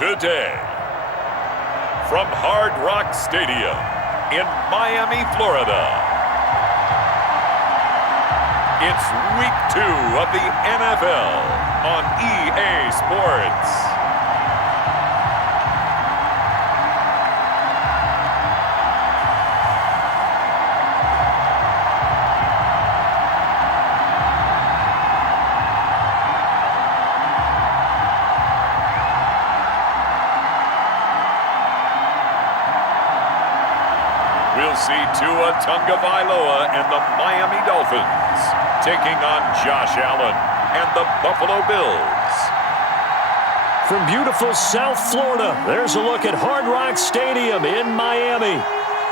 today. From Hard Rock Stadium in Miami, Florida, it's Week 2 of the NFL on EA Sports. We'll see Tua Tagovailoa and the Miami Dolphins taking on Josh Allen and the Buffalo Bills. From beautiful South Florida, there's a look at Hard Rock Stadium in Miami.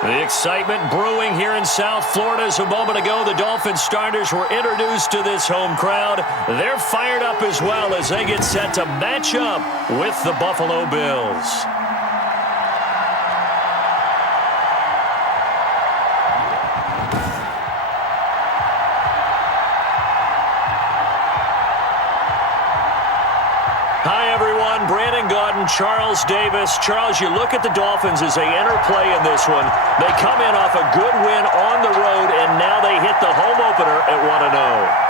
The excitement brewing here in South Florida. As a moment ago, the Dolphins starters were introduced to this home crowd. They're fired up as well as they get set to match up with the Buffalo Bills. Hi, everyone. Brandon Gaudin, Charles Davis. Charles, you look at the Dolphins as they enter play in this one. They come in off a good win on the road, and now they hit the home opener at 1-0.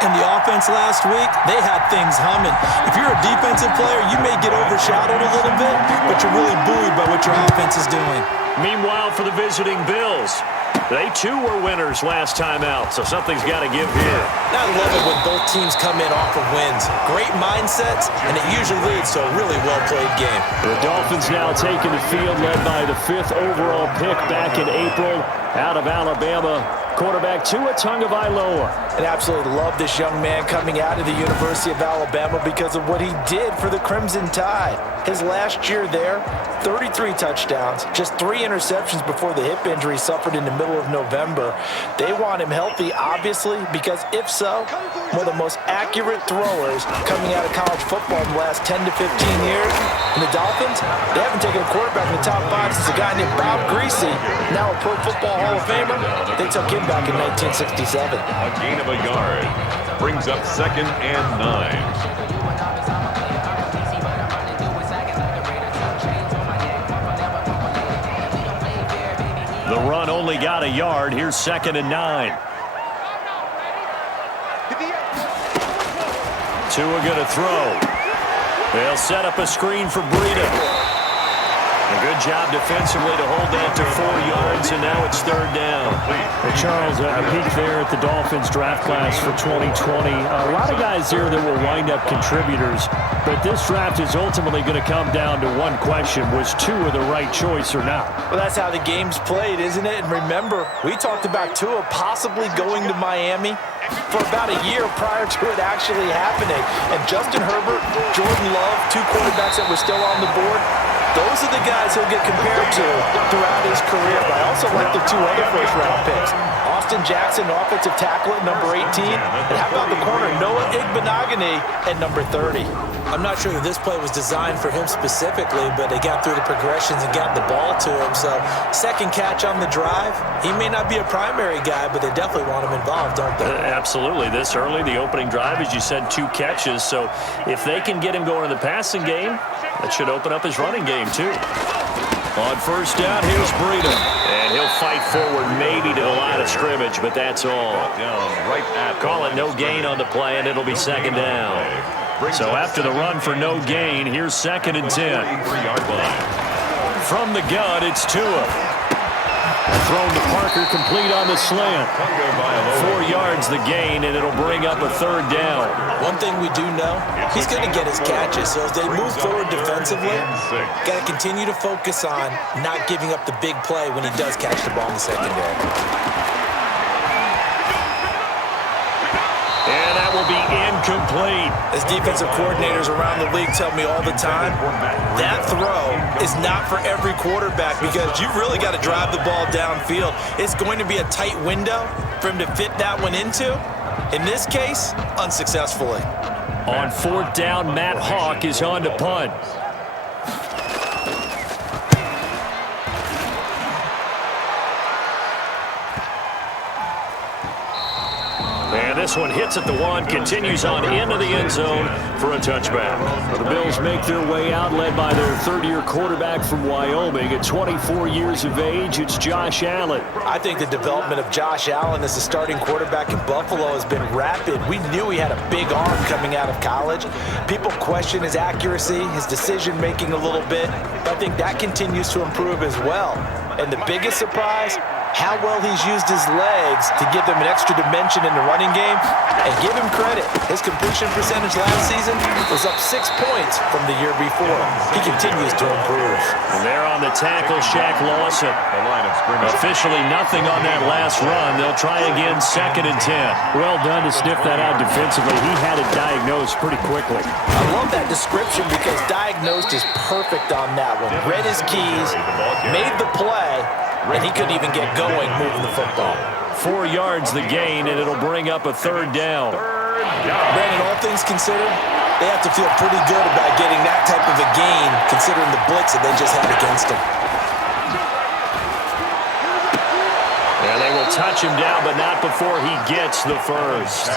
In the offense last week, they had things humming. If you're a defensive player, you may get overshadowed a little bit, but you're really buoyed by what your offense is doing. Meanwhile, for the visiting Bills, they too were winners last time out, so something's got to give here. I love it when both teams come in off of wins. Great mindsets, and it usually leads to a really well-played game. The Dolphins now taking the field, led by the 5th overall pick back in April out of Alabama, quarterback Tua Tagovailoa. And absolutely love this young man coming out of the University of Alabama because of what he did for the Crimson Tide. His last year there, 33 touchdowns, just 3 interceptions before the hip injury suffered in the middle of November. They want him healthy, obviously, because if so, one of the most accurate throwers coming out of college football in the last 10 to 15 years. And the Dolphins, they haven't taken a quarterback in the top 5 since a guy named Bob Greasy, now a Pro Football Hall of Famer. They took him back in 1967. A gain of a yard brings up 2nd and 9. The run only got a yard. Here's 2nd and 9. Tua going to throw. They'll set up a screen for Breida. A good job defensively to hold that to 4 yards, and now it's 3rd down. Well, Charles, a peek there at the Dolphins draft class for 2020. A lot of guys there that will wind up contributors, but this draft is ultimately going to come down to one question: was Tua the right choice or not? Well, that's how the game's played, isn't it? And remember, we talked about Tua possibly going to Miami for about a year prior to it actually happening. And Justin Herbert, Jordan Love, 2 quarterbacks that were still on the board, those are the guys he'll get compared to throughout his career. But I also like the 2 other first-round picks. Austin Jackson, offensive tackle at number 18. And how about the corner, Noah Igbenogany at number 30? I'm not sure that this play was designed for him specifically, but they got through the progressions and got the ball to him. So, second catch on the drive. He may not be a primary guy, but they definitely want him involved, don't they? Absolutely. This early, the opening drive, as you said, 2 catches. So, if they can get him going in the passing game, that should open up his running game, too. On 1st down, here's Breida. And he'll fight forward maybe to the line of scrimmage, but that's all. Call it no gain on the play, and it'll be 2nd down. So after the run for no gain, here's 2nd and 10. From the gun, it's Tua. Thrown to Parker, complete on the slant. 4 yards the gain, and it'll bring up a 3rd down. One thing we do know, he's going to get his catches. So as they move forward defensively, got to continue to focus on not giving up the big play when he does catch the ball in the secondary. And that will be incomplete. As defensive coordinators around the league tell me all the time, that throw is not for every quarterback because you've really got to drive the ball downfield. It's going to be a tight window for him to fit that one into. In this case, unsuccessfully. On 4th down, Matt Hawk is on to punt. And this one hits at the 1, continues on into the end zone for a touchback. Well, the Bills make their way out, led by their third-year quarterback from Wyoming. At 24 years of age, it's Josh Allen. I think the development of Josh Allen as a starting quarterback in Buffalo has been rapid. We knew he had a big arm coming out of college. People question his accuracy, his decision-making a little bit. But I think that continues to improve as well. And the biggest surprise, how well he's used his legs to give them an extra dimension in the running game. And give him credit. His completion percentage last season was up 6 points from the year before. He continues to improve. And there on the tackle, Shaq Lawson. Officially nothing on that last run. They'll try again, 2nd and 10. Well done to sniff that out defensively. He had it diagnosed pretty quickly. I love that description because diagnosed is perfect on that one. Read his keys, made the play, and he couldn't even get going moving the football. 4 yards the gain, and it'll bring up a 3rd down. Brandon, all things considered, they have to feel pretty good about getting that type of a gain considering the blitz that they just had against him. And they will touch him down, but not before he gets the first.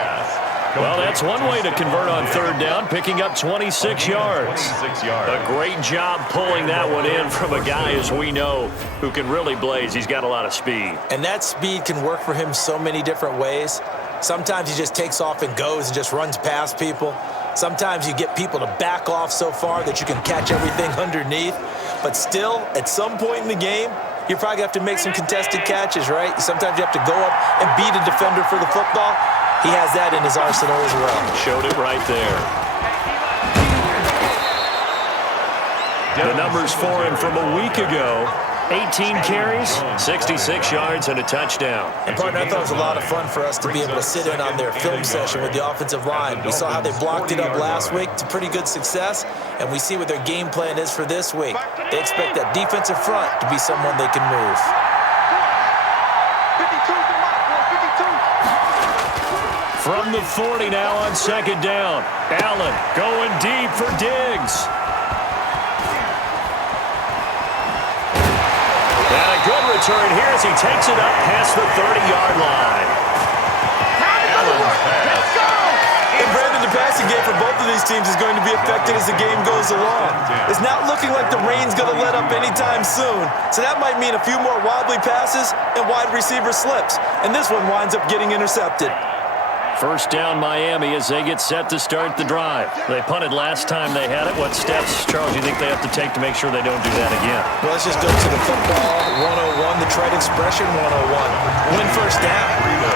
Well, that's one way to convert on 3rd down, picking up 26 yards. A great job pulling that one in from a guy, as we know, who can really blaze. He's got a lot of speed. And that speed can work for him so many different ways. Sometimes he just takes off and goes and just runs past people. Sometimes you get people to back off so far that you can catch everything underneath. But still, at some point in the game, you probably have to make some contested catches, right? Sometimes you have to go up and beat a defender for the football. He has that in his arsenal as well. Showed it right there. The numbers for him from a week ago. 18 carries, 66 yards, and a touchdown. And, partner, I thought it was a lot of fun for us to be able to sit in on their film session with the offensive line. We saw how they blocked it up last week to pretty good success, and we see what their game plan is for this week. They expect that defensive front to be someone they can move. From the 40 now on 2nd down. Allen going deep for Diggs. And a good return here as he takes it up past the 30-yard line. And Brandon, the passing game for both of these teams is going to be affected as the game goes along. It's not looking like the rain's going to let up anytime soon, so that might mean a few more wobbly passes and wide receiver slips. And this one winds up getting intercepted. 1st down Miami as they get set to start the drive. They punted last time they had it. What steps, Charles, you think they have to take to make sure they don't do that again? Well, let's just go to the football 101, the trade expression 101. Win 1st down.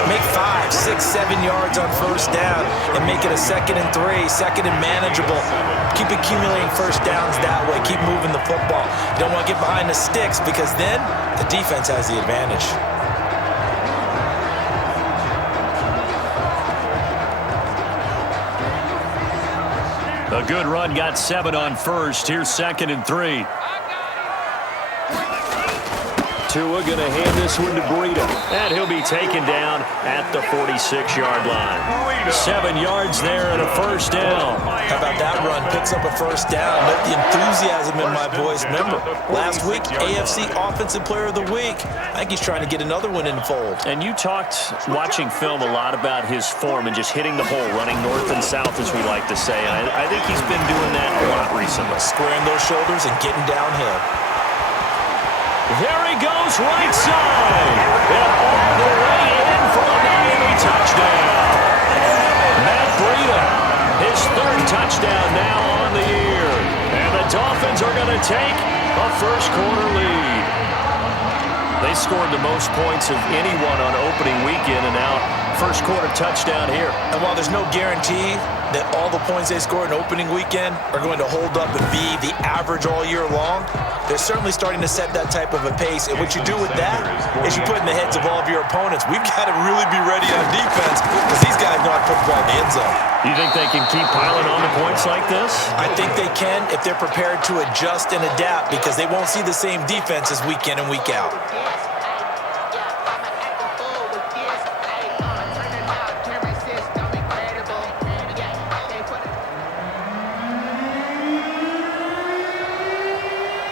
Make 5, 6, 7 yards on 1st down and make it a 2nd and 3, 2nd and manageable. Keep accumulating 1st downs that way. Keep moving the football. You don't want to get behind the sticks because then the defense has the advantage. A good run, got 7 on 1st. Here's 2nd and 3. Tua going to hand this one to Breida. And he'll be taken down at the 46-yard line. 7 yards there and a 1st down. How about that run? Picks up a 1st down. Let the enthusiasm in my voice. Remember, last week, AFC Offensive Player of the Week. I think he's trying to get another one in the fold. And you talked, watching film, a lot about his form and just hitting the hole, running north and south, as we like to say. And I think he's been doing that a lot recently. Squaring those shoulders and getting downhill. There he goes, right side. And all the way in for a Miami touchdown. Matt Breida, his 3rd touchdown now on the year. And the Dolphins are going to take a 1st quarter lead. They scored the most points of anyone on opening weekend, and now 1st quarter touchdown here. And while there's no guarantee that all the points they scored in opening weekend are going to hold up and be the average all year long, they're certainly starting to set that type of a pace. And what you do with that is you put in the heads of all of your opponents, we've got to really be ready on defense because these guys know how to put the ball in the end zone. You think they can keep piling on the points like this? I think they can if they're prepared to adjust and adapt because they won't see the same defenses week in and week out.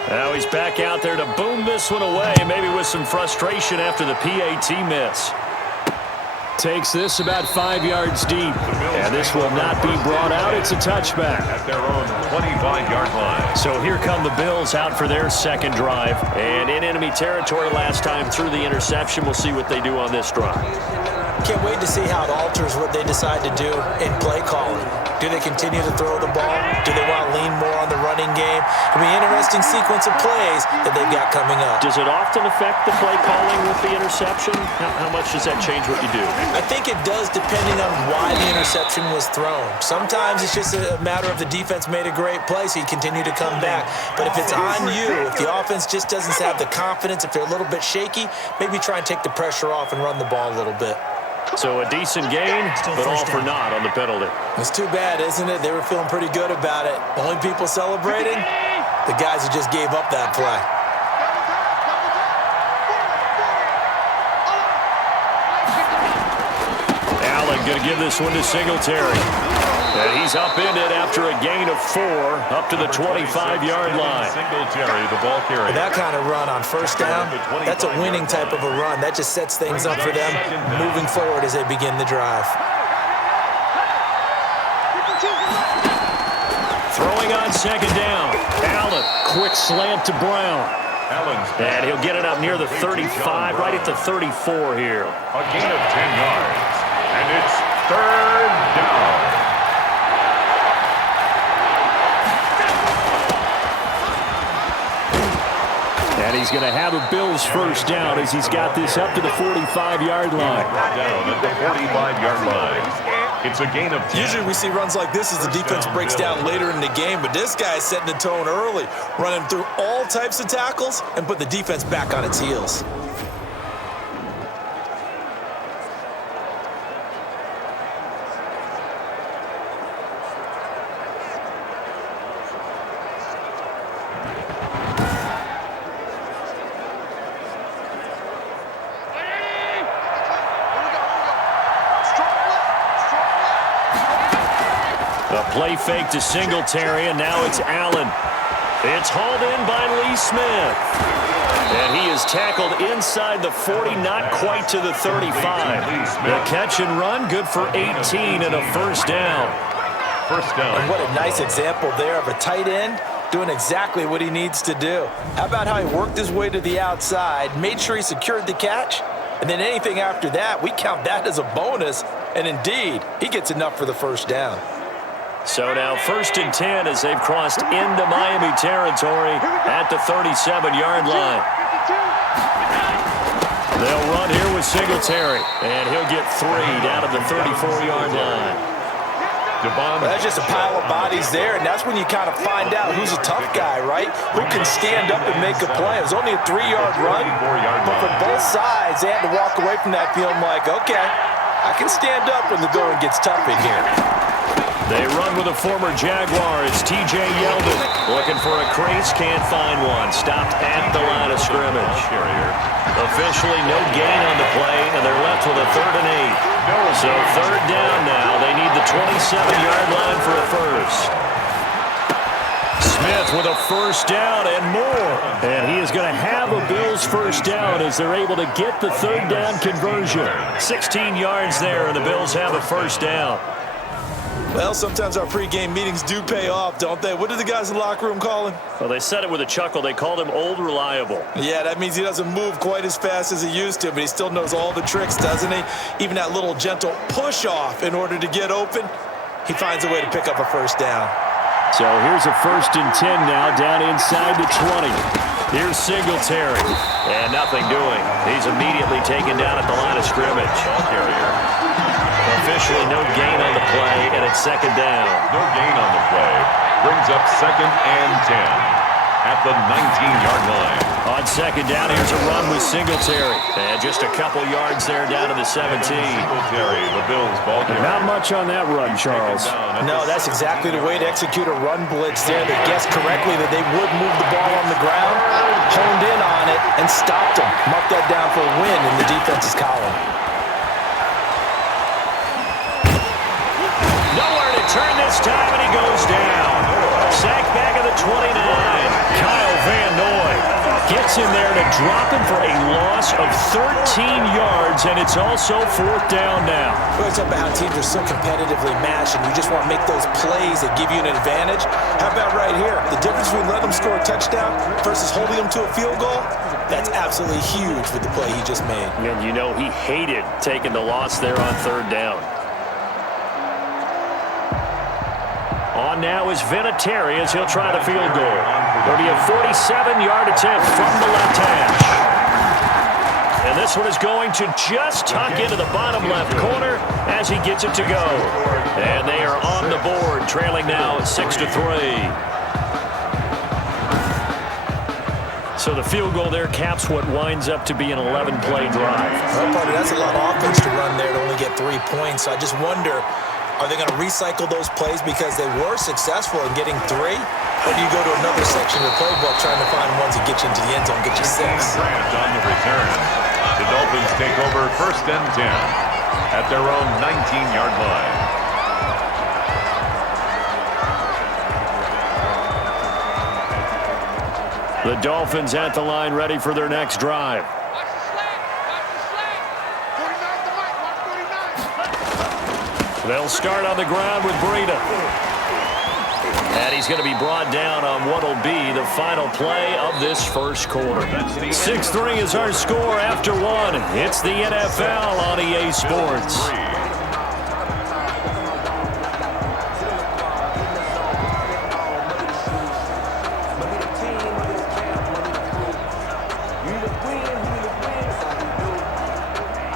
Now he's back out there to boom this one away, maybe with some frustration after the PAT miss. Takes this about 5 yards deep. And this will not be brought out. It's a touchback. At their own 25-yard line. So here come the Bills out for their second drive. And in enemy territory last time through the interception. We'll see what they do on this drive. Can't wait to see how it alters what they decide to do in play calling. Do they continue to throw the ball? Do they want to lean more on the running game? It'll be an interesting sequence of plays that they've got coming up. Does it often affect the play calling with the interception? How much does that change what you do? I think it does depending on why the interception was thrown. Sometimes it's just a matter of the defense made a great play, so you continue to come back. But if it's on you, if the offense just doesn't have the confidence, if they're a little bit shaky, maybe try and take the pressure off and run the ball a little bit. So a decent gain, but all for naught on the penalty. It's too bad, isn't it? They were feeling pretty good about it. The only people celebrating, the guys who just gave up that play. Allen going to give this one to Singletary. And he's upended after a gain of 4 up to the 25-yard line. Singletary, the ball carrier. That kind of run on first down, that's a winning type of a run. That just sets things up for them moving forward as they begin the drive. Throwing on second down. Allen. Quick slant to Brown. And he'll get it up near the 35, right at the 34 here. A gain of 10 yards. And it's third down. And he's going to have a Bills first down as he's got this up to the 45-yard line. Down at the 45-yard line. It's a gain of 10. Usually we see runs like this as the defense breaks down later in the game, but this guy is setting the tone early, running through all types of tackles and put the defense back on its heels. Play fake to Singletary, and now it's Allen. It's hauled in by Lee Smith. And he is tackled inside the 40, not quite to the 35. The catch and run, good for 18 and a first down. And what a nice example there of a tight end doing exactly what he needs to do. How about how he worked his way to the outside, made sure he secured the catch, and then anything after that, we count that as a bonus. And indeed, he gets enough for the first down. So now 1st and 10 as they've crossed into Miami territory at the 37-yard line. They'll run here with Singletary, and he'll get 3 down at the 34-yard line. That's just a pile of bodies there, and that's when you kind of find out who's a tough guy, right? Who can stand up and make a play. It was only a 3-yard run, but for both sides, they had to walk away from that feeling like, okay, I can stand up when the going gets tough in here. They run with a former Jaguar. It's T.J. Yeldon looking for a crease, can't find one. Stopped at the line of scrimmage. Officially no gain on the play, and they're left with a 3rd and 8. So 3rd down now. They need the 27-yard line for a first. Smith with a first down and more. And he is going to have a Bills first down as they're able to get the 3rd down conversion. 16 yards there, and the Bills have a first down. Well, sometimes our pregame meetings do pay off, don't they? What did the guys in the locker room call him? Well, they said it with a chuckle. They called him Old Reliable. Yeah, that means he doesn't move quite as fast as he used to, but he still knows all the tricks, doesn't he? Even that little gentle push-off in order to get open, he finds a way to pick up a first down. So here's a 1st and 10 now, down inside the 20. Here's Singletary, and nothing doing. He's immediately taken down at the line of scrimmage. Officially no gain on the play, and it's 2nd down. No gain on the play. Brings up 2nd and 10 at the 19-yard line. On 2nd down, here's a run with Singletary. And just a couple yards there down to the 17. Singletary, the Bills ball carrier. Not much on that run, Charles. No, that's exactly the way to execute a run blitz there. They guessed correctly that they would move the ball on the ground, honed in on it, and stopped them. Mark that down for a win in the defense's column. Nowhere to turn this time, and he goes down. Sacked back at the 29. Kyle Van Noy gets gets in there to drop him for a loss of 13 yards, and it's also 4th down now. We always talk about how teams are so competitively matched, and you just want to make those plays that give you an advantage. How about right here? The difference between letting them score a touchdown versus holding them to a field goal, that's absolutely huge with the play he just made. And you know he hated taking the loss there on 3rd down. On now is Vinatieri as he'll try the field goal. It'll be a 47-yard attempt from the left hash. And this one is going to just tuck into the bottom left corner as he gets it to go. And they are on the board, trailing now 6-3. So the field goal there caps what winds up to be an 11-play drive. Well, partner, that's a lot of offense to run there to only get 3 points. So I just wonder, are they going to recycle those plays because they were successful in getting 3? Or do you go to another section of the playbook trying to find ones that get you into the end zone, get you 6? On the return. The Dolphins take over 1st and 10 at their own 19-yard line. The Dolphins at the line ready for their next drive. They'll start on the ground with Breida. And he's going to be brought down on what will be the final play of this first quarter. 6-3 is our score after 1. It's the NFL on EA Sports.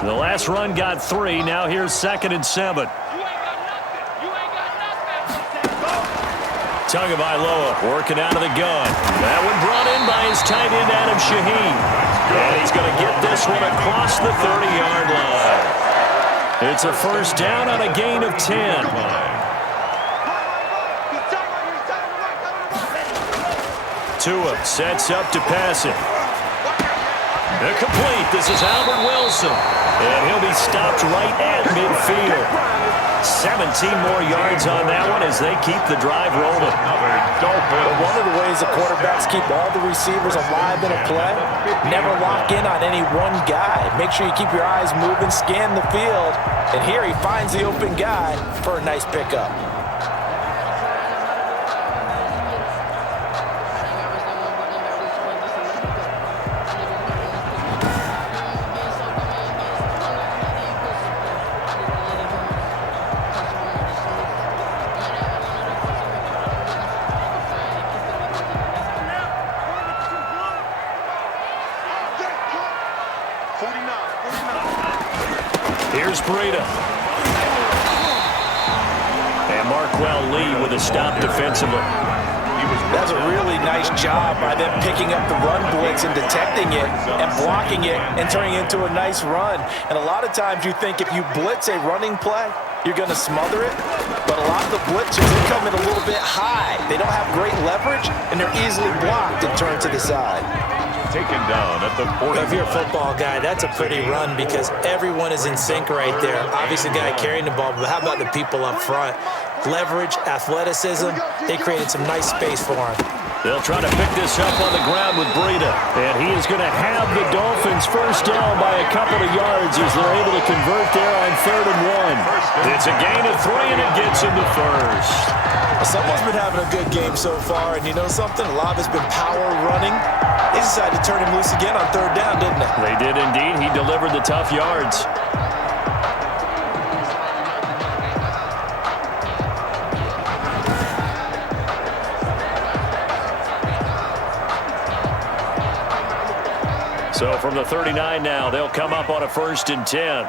The last run got 3. Now here's 2nd and 7. Tagovailoa working out of the gun. That one brought in by his tight end, Adam Shaheen. And he's going to get this one across the 30-yard line. It's a 1st down on a gain of 10. Tua sets up to pass it. Incomplete. This is Albert Wilson. And he'll be stopped right at midfield. 17 more yards on that one as they keep the drive rolling. One of the ways the quarterbacks keep all the receivers alive in a play, never lock in on any one guy. Make sure you keep your eyes moving, scan the field, and here he finds the open guy for a nice pickup. Here's Breida. And Marquell Lee with a stop defensively. That's a really nice job by them picking up the run blitz and detecting it and blocking it and turning it into a nice run. And a lot of times you think if you blitz a running play, you're going to smother it. But a lot of the blitzers, they come in a little bit high. They don't have great leverage, and they're easily blocked and turned to the side. Taken down at the 40. If you're a football guy, that's a pretty run because everyone is in sync right there. Obviously, the guy carrying the ball, but how about the people up front? Leverage, athleticism, they created some nice space for him. They'll try to pick this up on the ground with Breida. And he is going to have the Dolphins first down by a couple of yards as they're able to convert there on 3rd and 1. It's a gain of 3, and it gets him to first. Someone's been having a good game so far, and you know something? A lot of it's been power running. They decided to turn him loose again on 3rd down, didn't they? They did indeed. He delivered the tough yards. So from the 39 now, they'll come up on a 1st and 10.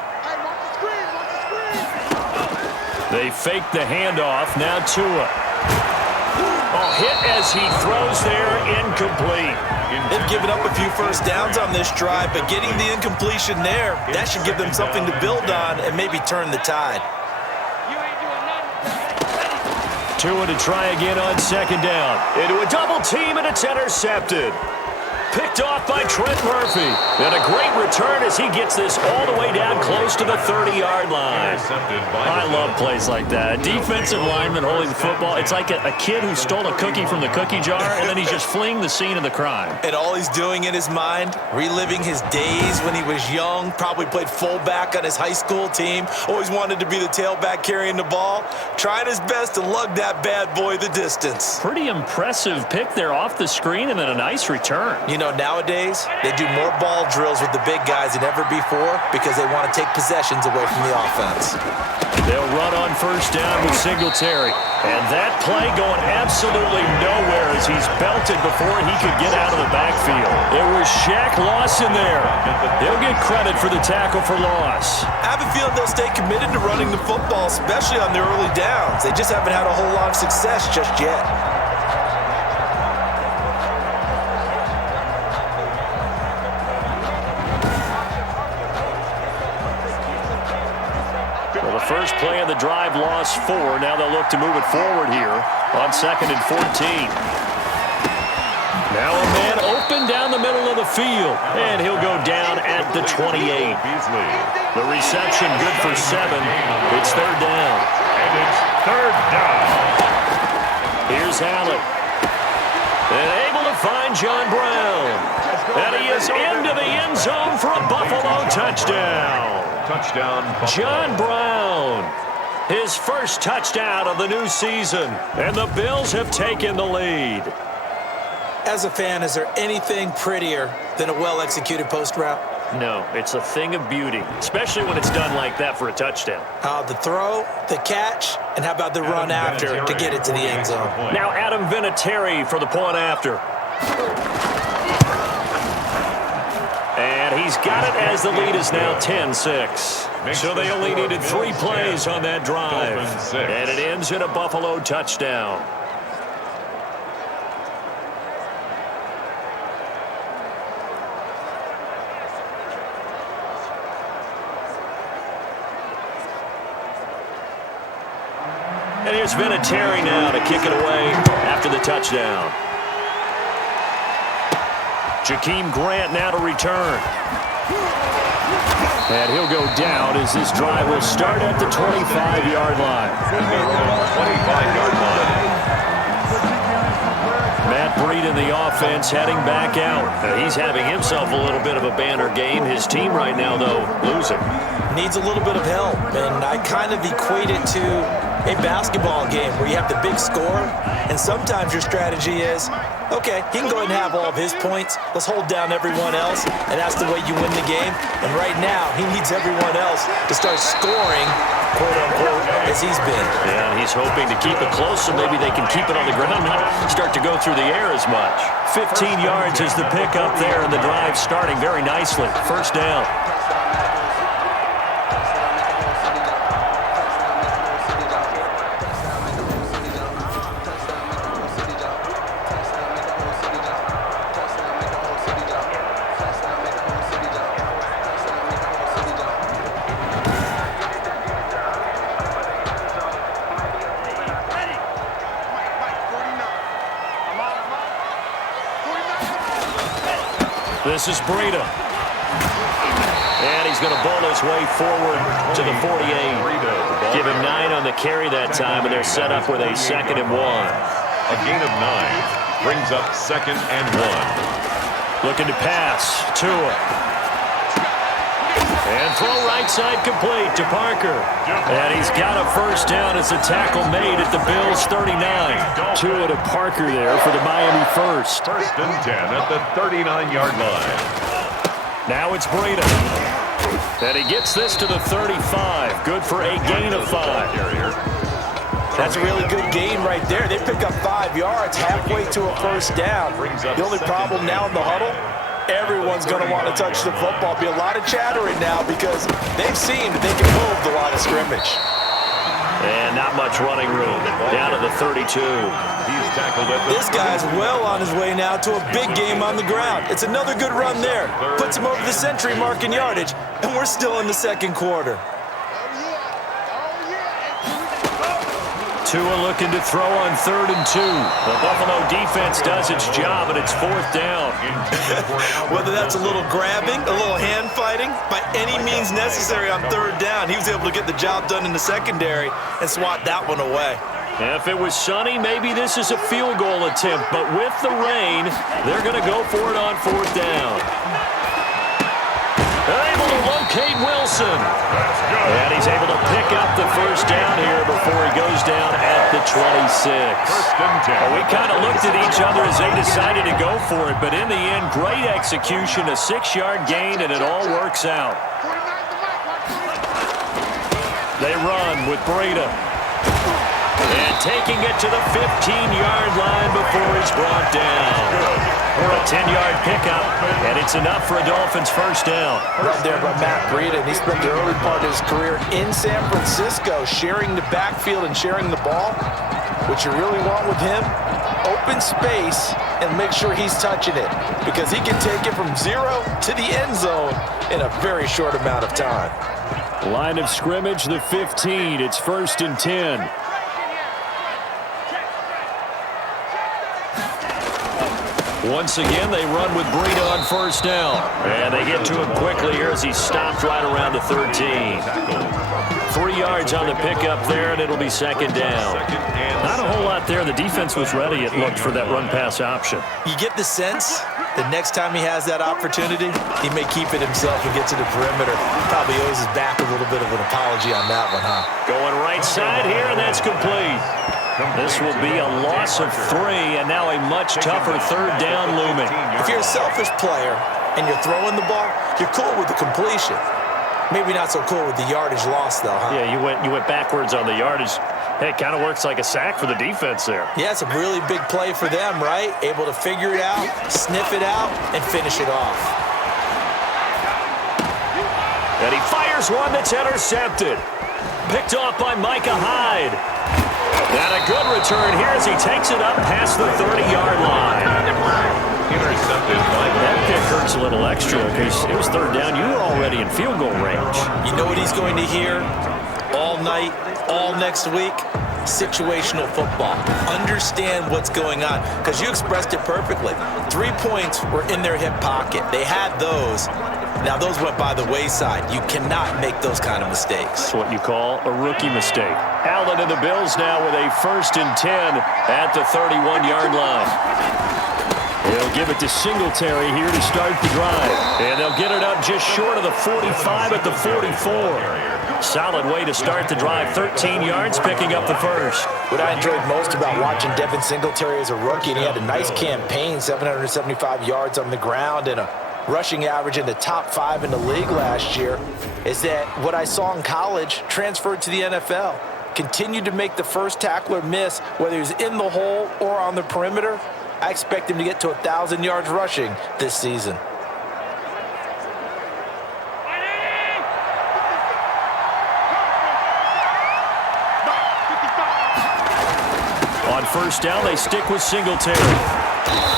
They fake the handoff. Now Tua. Oh, hit as he throws there, incomplete. They've given up a few first downs on this drive, but getting the incompletion there, that should give them something to build on and maybe turn the tide. Tua to try again on 2nd down. Into a double team, and it's intercepted. Pick Picked off by Trent Murphy. And a great return as he gets this all the way down close to the 30-yard line. I love plays like that. A defensive lineman holding the football. It's like a kid who stole a cookie from the cookie jar, and then he's just fleeing the scene of the crime. And all he's doing in his mind, reliving his days when he was young, probably played fullback on his high school team, always wanted to be the tailback carrying the ball, trying his best to lug that bad boy the distance. Pretty impressive pick there off the screen, and then a nice return. You know, nowadays, they do more ball drills with the big guys than ever before because they want to take possessions away from the offense. They'll run on first down with Singletary. And that play going absolutely nowhere as he's belted before he could get out of the backfield. It was Shaq Lawson there. He'll get credit for the tackle for loss. I have a feeling they'll stay committed to running the football, especially on the early downs. They just haven't had a whole lot of success just yet. Well, the first play of the drive lost 4. Now they'll look to move it forward here on 2nd and 14. Now a man open down the middle of the field, and he'll go down at the 28. The reception good for 7. It's 3rd down. And it's 3rd down. Here's Allen. And able to find John Brown. And he is into the end zone for a Buffalo touchdown. Touchdown, Buffalo. John Brown. His first touchdown of the new season. And the Bills have taken the lead. As a fan, is there anything prettier than a well-executed post route? No, it's a thing of beauty, especially when it's done like that for a touchdown. The throw, the catch, and how about the run after to get it to the end zone? Now Adam Vinatieri for the point after. And he's got it as the lead is now 10-6. So they only needed 3 plays on that drive. And it ends in a Buffalo touchdown. And here's Vinatieri now to kick it away after the touchdown. Jakeem Grant now to return. And he'll go down as this drive will start at the 25-yard line. 25-yard line. Matt Breed in the offense heading back out. He's having himself a little bit of a banner game. His team right now, though, losing. Needs a little bit of help, and I kind of equate it to a basketball game where you have the big score, and sometimes your strategy is, okay, he can go ahead and have all of his points. Let's hold down everyone else, and that's the way you win the game. And right now, he needs everyone else to start scoring, quote-unquote, as he's been. Yeah, and he's hoping to keep it close so maybe they can keep it on the ground, not start to go through the air as much. 15 yards is the pickup there, and the drive starting very nicely. First down. This is Breida. And he's going to bowl his way forward to the 48. Give him 9 on the carry that time, and they're set up with a 2nd and 1. A gain of 9 brings up 2nd and 1. Looking to pass. Tua. And throw right side complete to Parker. And he's got a first down as the tackle made at the Bills' 39. Tua to Parker there for the Miami first. 1st and 10 at the 39-yard line. Now it's Breida. And he gets this to the 35. Good for a gain of 5. That's a really good gain right there. They pick up 5 yards halfway to a first down. The only problem now in the huddle, everyone's going to want to touch the football. Be a lot of chattering now because they've seen that they can move the line of scrimmage. And not much running room. Down to the 32. He's tackled at the This guy's well on his way now to a big game on the ground. It's another good run there. Puts him over the century mark in yardage, and we're still in the 2nd quarter. Tua looking to throw on 3rd and 2. The Buffalo defense does its job, and it's 4th down. Whether that's a little grabbing, a little hand fighting, by any means necessary on 3rd down, he was able to get the job done in the secondary and swat that one away. If it was sunny, maybe this is a field goal attempt, but with the rain, they're going to go for it on 4th down. They're able to locate Wilson. And he's able to pick up the 1st down here before he goes down at the 26. Well, we kind of looked at each other as they decided to go for it, but in the end, great execution, a 6-yard gain, and it all works out. They run with Breida. And taking it to the 15-yard line before he's brought down. A 10-yard pickup, and it's enough for a Dolphins 1st down. Right there by Matt Breida, and he spent the early part of his career in San Francisco sharing the backfield and sharing the ball. What you really want with him, open space and make sure he's touching it, because he can take it from 0 to the end zone in a very short amount of time. Line of scrimmage, the 15. It's 1st and 10. Once again, they run with Breida on 1st down. And they get to him quickly here as he stopped right around the 13. 3 yards on the pickup there, and it'll be 2nd down. Not a whole lot there. The defense was ready, it looked, for that run-pass option. You get the sense the next time he has that opportunity, he may keep it himself and get to the perimeter. Probably owes his back a little bit of an apology on that one, huh? Going right side here, and that's complete. This will be a loss of 3, and now a much tougher 3rd down looming. If you're a selfish player and you're throwing the ball, you're cool with the completion. Maybe not so cool with the yardage loss, though, huh? Yeah, you went backwards on the yardage. Hey, it kind of works like a sack for the defense there. Yeah, it's a really big play for them, right? Able to figure it out, sniff it out, and finish it off. And he fires one that's intercepted. Picked off by Micah Hyde. And a good return here as he takes it up past the 30-yard line. Intercepted. That pick hurts a little extra because it was 3rd down. You were already in field goal range. You know what he's going to hear all night, all next week? Situational football. Understand what's going on, because you expressed it perfectly. 3 points were in their hip pocket. They had those. Now, those went by the wayside. You cannot make those kind of mistakes. That's what you call a rookie mistake. Allen and the Bills now with a 1st and 10 at the 31-yard line. They'll give it to Singletary here to start the drive. And they'll get it up just short of the 45 at the 44. Solid way to start the drive. 13 yards, picking up the 1st. What I enjoyed most about watching Devin Singletary as a rookie, and he had a nice campaign, 775 yards on the ground and a rushing average in the top 5 in the league last year, is that what I saw in college transferred to the NFL. Continued to make the first tackler miss, whether he's in the hole or on the perimeter. I expect him to get to 1,000 yards rushing this season. On 1st down, they stick with Singletary.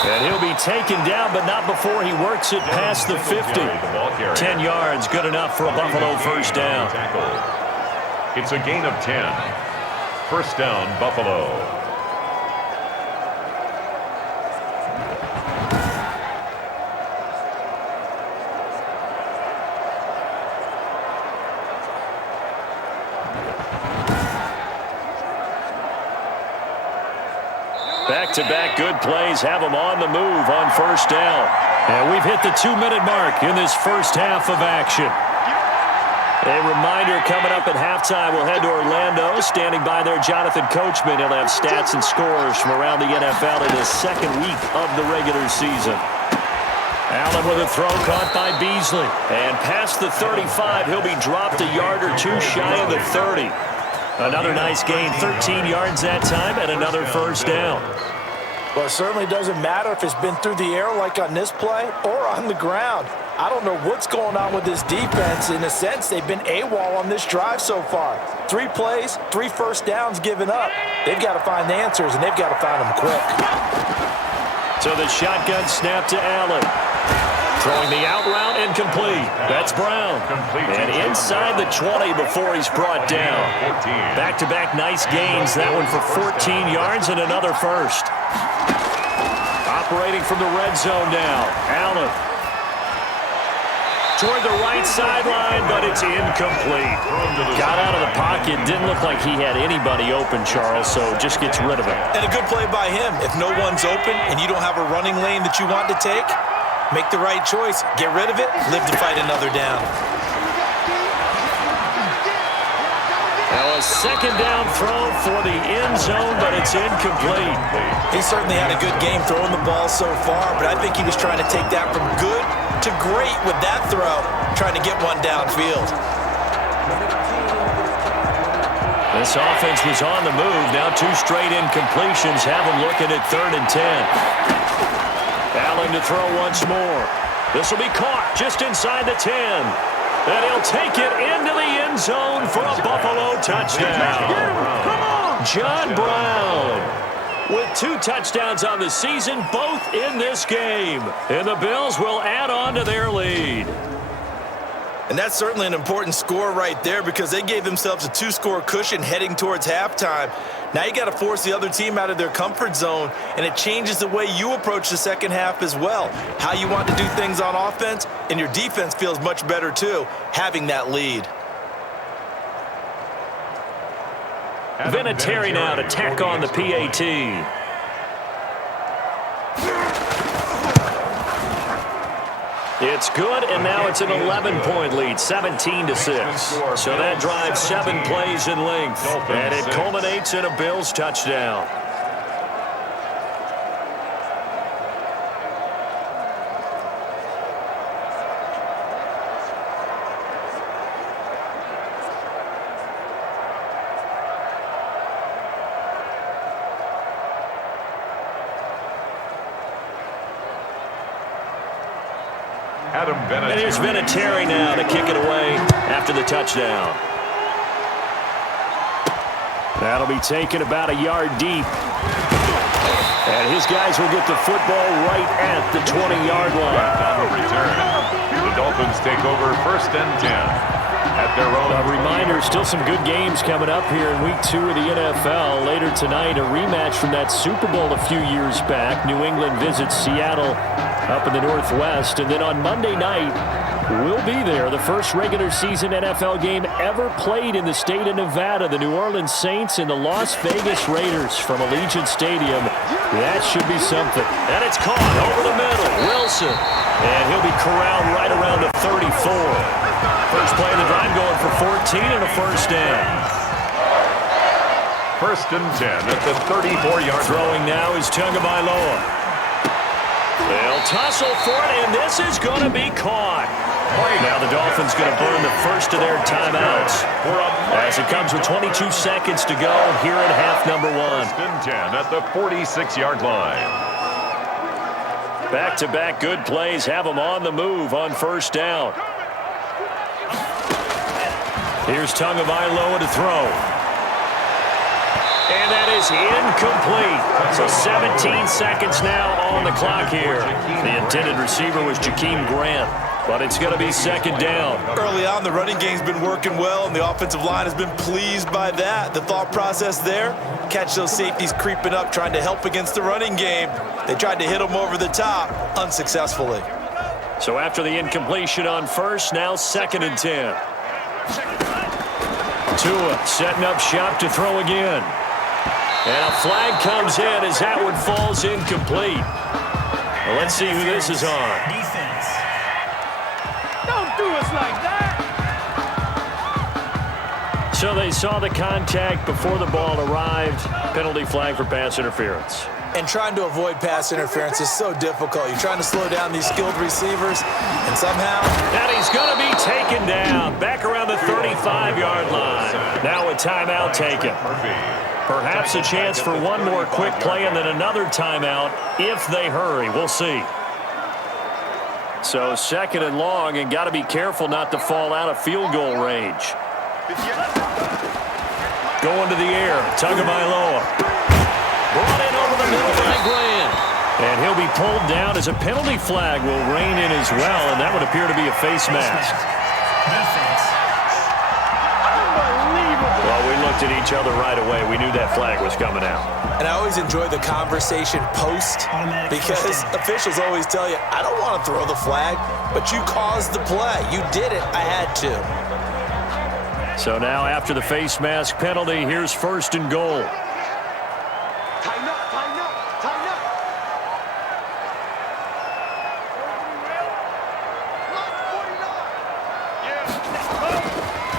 And he'll be taken down, but not before he works it past the 50. 10 yards, good enough for a Buffalo 1st down. It's a gain of 10. 1st down, Buffalo. Back-to-back good plays have them on the move on 1st down. And we've hit the 2-minute mark in this first half of action. A reminder coming up at halftime, we'll head to Orlando. Standing by there, Jonathan Coachman. He'll have stats and scores from around the NFL in his 2nd week of the regular season. Allen with a throw caught by Beasley. And past the 35, he'll be dropped a yard or 2 shy of the 30. Another nice gain, 13 yards that time, and another 1st down. Well, it certainly doesn't matter if it's been through the air like on this play or on the ground. I don't know what's going on with this defense. In a sense, they've been AWOL on this drive so far. 3 plays, 3 1st downs given up. They've got to find the answers, and they've got to find them quick. So the shotgun snap to Allen. Throwing the out route and complete. That's Brown. And inside the 20 before he's brought down. Back-to-back nice gains. That one for 14 yards and another first. Operating from the red zone now. Allen. Toward the right sideline, but it's incomplete. Got out of the pocket. Didn't look like he had anybody open, Charles, so just gets rid of it. And a good play by him. If no one's open and you don't have a running lane that you want to take, make the right choice. Get rid of it. Live to fight another down. Now a second down throw for the end zone, but it's incomplete. He certainly had a good game throwing the ball so far, but I think he was trying to take that from good to great with that throw, trying to get one downfield. This offense was on the move. Now 2 straight incompletions have him looking at 3rd and 10. Allen to throw once more. This will be caught just inside the 10. And he'll take it into the end zone for a Buffalo touchdown. John Brown with 2 touchdowns on the season, both in this game. And the Bills will add on to their lead. And that's certainly an important score right there because they gave themselves a 2-score cushion heading towards halftime. Now you got to force the other team out of their comfort zone, and it changes the way you approach the second half as well. How you want to do things on offense, and your defense feels much better too, having that lead. Vinatieri now to tack on the PAT. It's good, and now it's an 11-point lead, 17-6. So that drives 7 plays in length, and it culminates in a Bills touchdown. And here's Vinatieri now to kick it away after the touchdown. That'll be taken about a yard deep. And his guys will get the football right at the 20-yard line. On the return, the Dolphins take over 1st and 10 at their own. A reminder, still some good games coming up here in Week 2 of the NFL. Later tonight, a rematch from that Super Bowl a few years back. New England visits Seattle up in the Northwest. And then on Monday night, we'll be there. The first regular season NFL game ever played in the state of Nevada. The New Orleans Saints and the Las Vegas Raiders from Allegiant Stadium. That should be something. And it's caught over the middle. Wilson. And he'll be corralled right around the 34. First play of the drive going for 14 and a first down. 1st and 10 at the 34-yard. Throwing now is Tagovailoa. They'll tussle for it, and this is going to be caught. Now the Dolphins going to burn the first of their timeouts as it comes with 22 seconds to go here in half number 1. 1st and 10 at the 46-yard line. Back-to-back good plays have them on the move on first down. Here's Tagovailoa to throw. And that is incomplete. So 17 seconds now on the clock here. The intended receiver was Jakeem Grant, but it's going to be 2nd down. Early on, the running game's been working well, and the offensive line has been pleased by that. The thought process there, catch those safeties creeping up, trying to help against the running game. They tried to hit them over the top, unsuccessfully. So after the incompletion on first, now 2nd and 10. Tua setting up shop to throw again. And a flag comes in as that one falls incomplete. Well, let's see who this is on. Defense. Don't do us like that. So they saw the contact before the ball arrived. Penalty flag for pass interference. And trying to avoid pass interference is so difficult. You're trying to slow down these skilled receivers, and somehow... And he's going to be taken down back around the 35-yard line. Now a timeout taken. Perhaps a chance for one more quick play and then another timeout if they hurry. We'll see. So 2nd and long, and got to be careful not to fall out of field goal range. Going to the air, Tagovailoa. Brought in over the middle by Grant. And he'll be pulled down as a penalty flag will rein in as well, and that would appear to be a face mask. Well, we looked at each other right away. We knew that flag was coming out. And I always enjoy the conversation post because officials always tell you, I don't want to throw the flag, but you caused the play. You did it. I had to. So now after the face mask penalty, here's 1st and goal. Tighten up, tighten up, tighten up.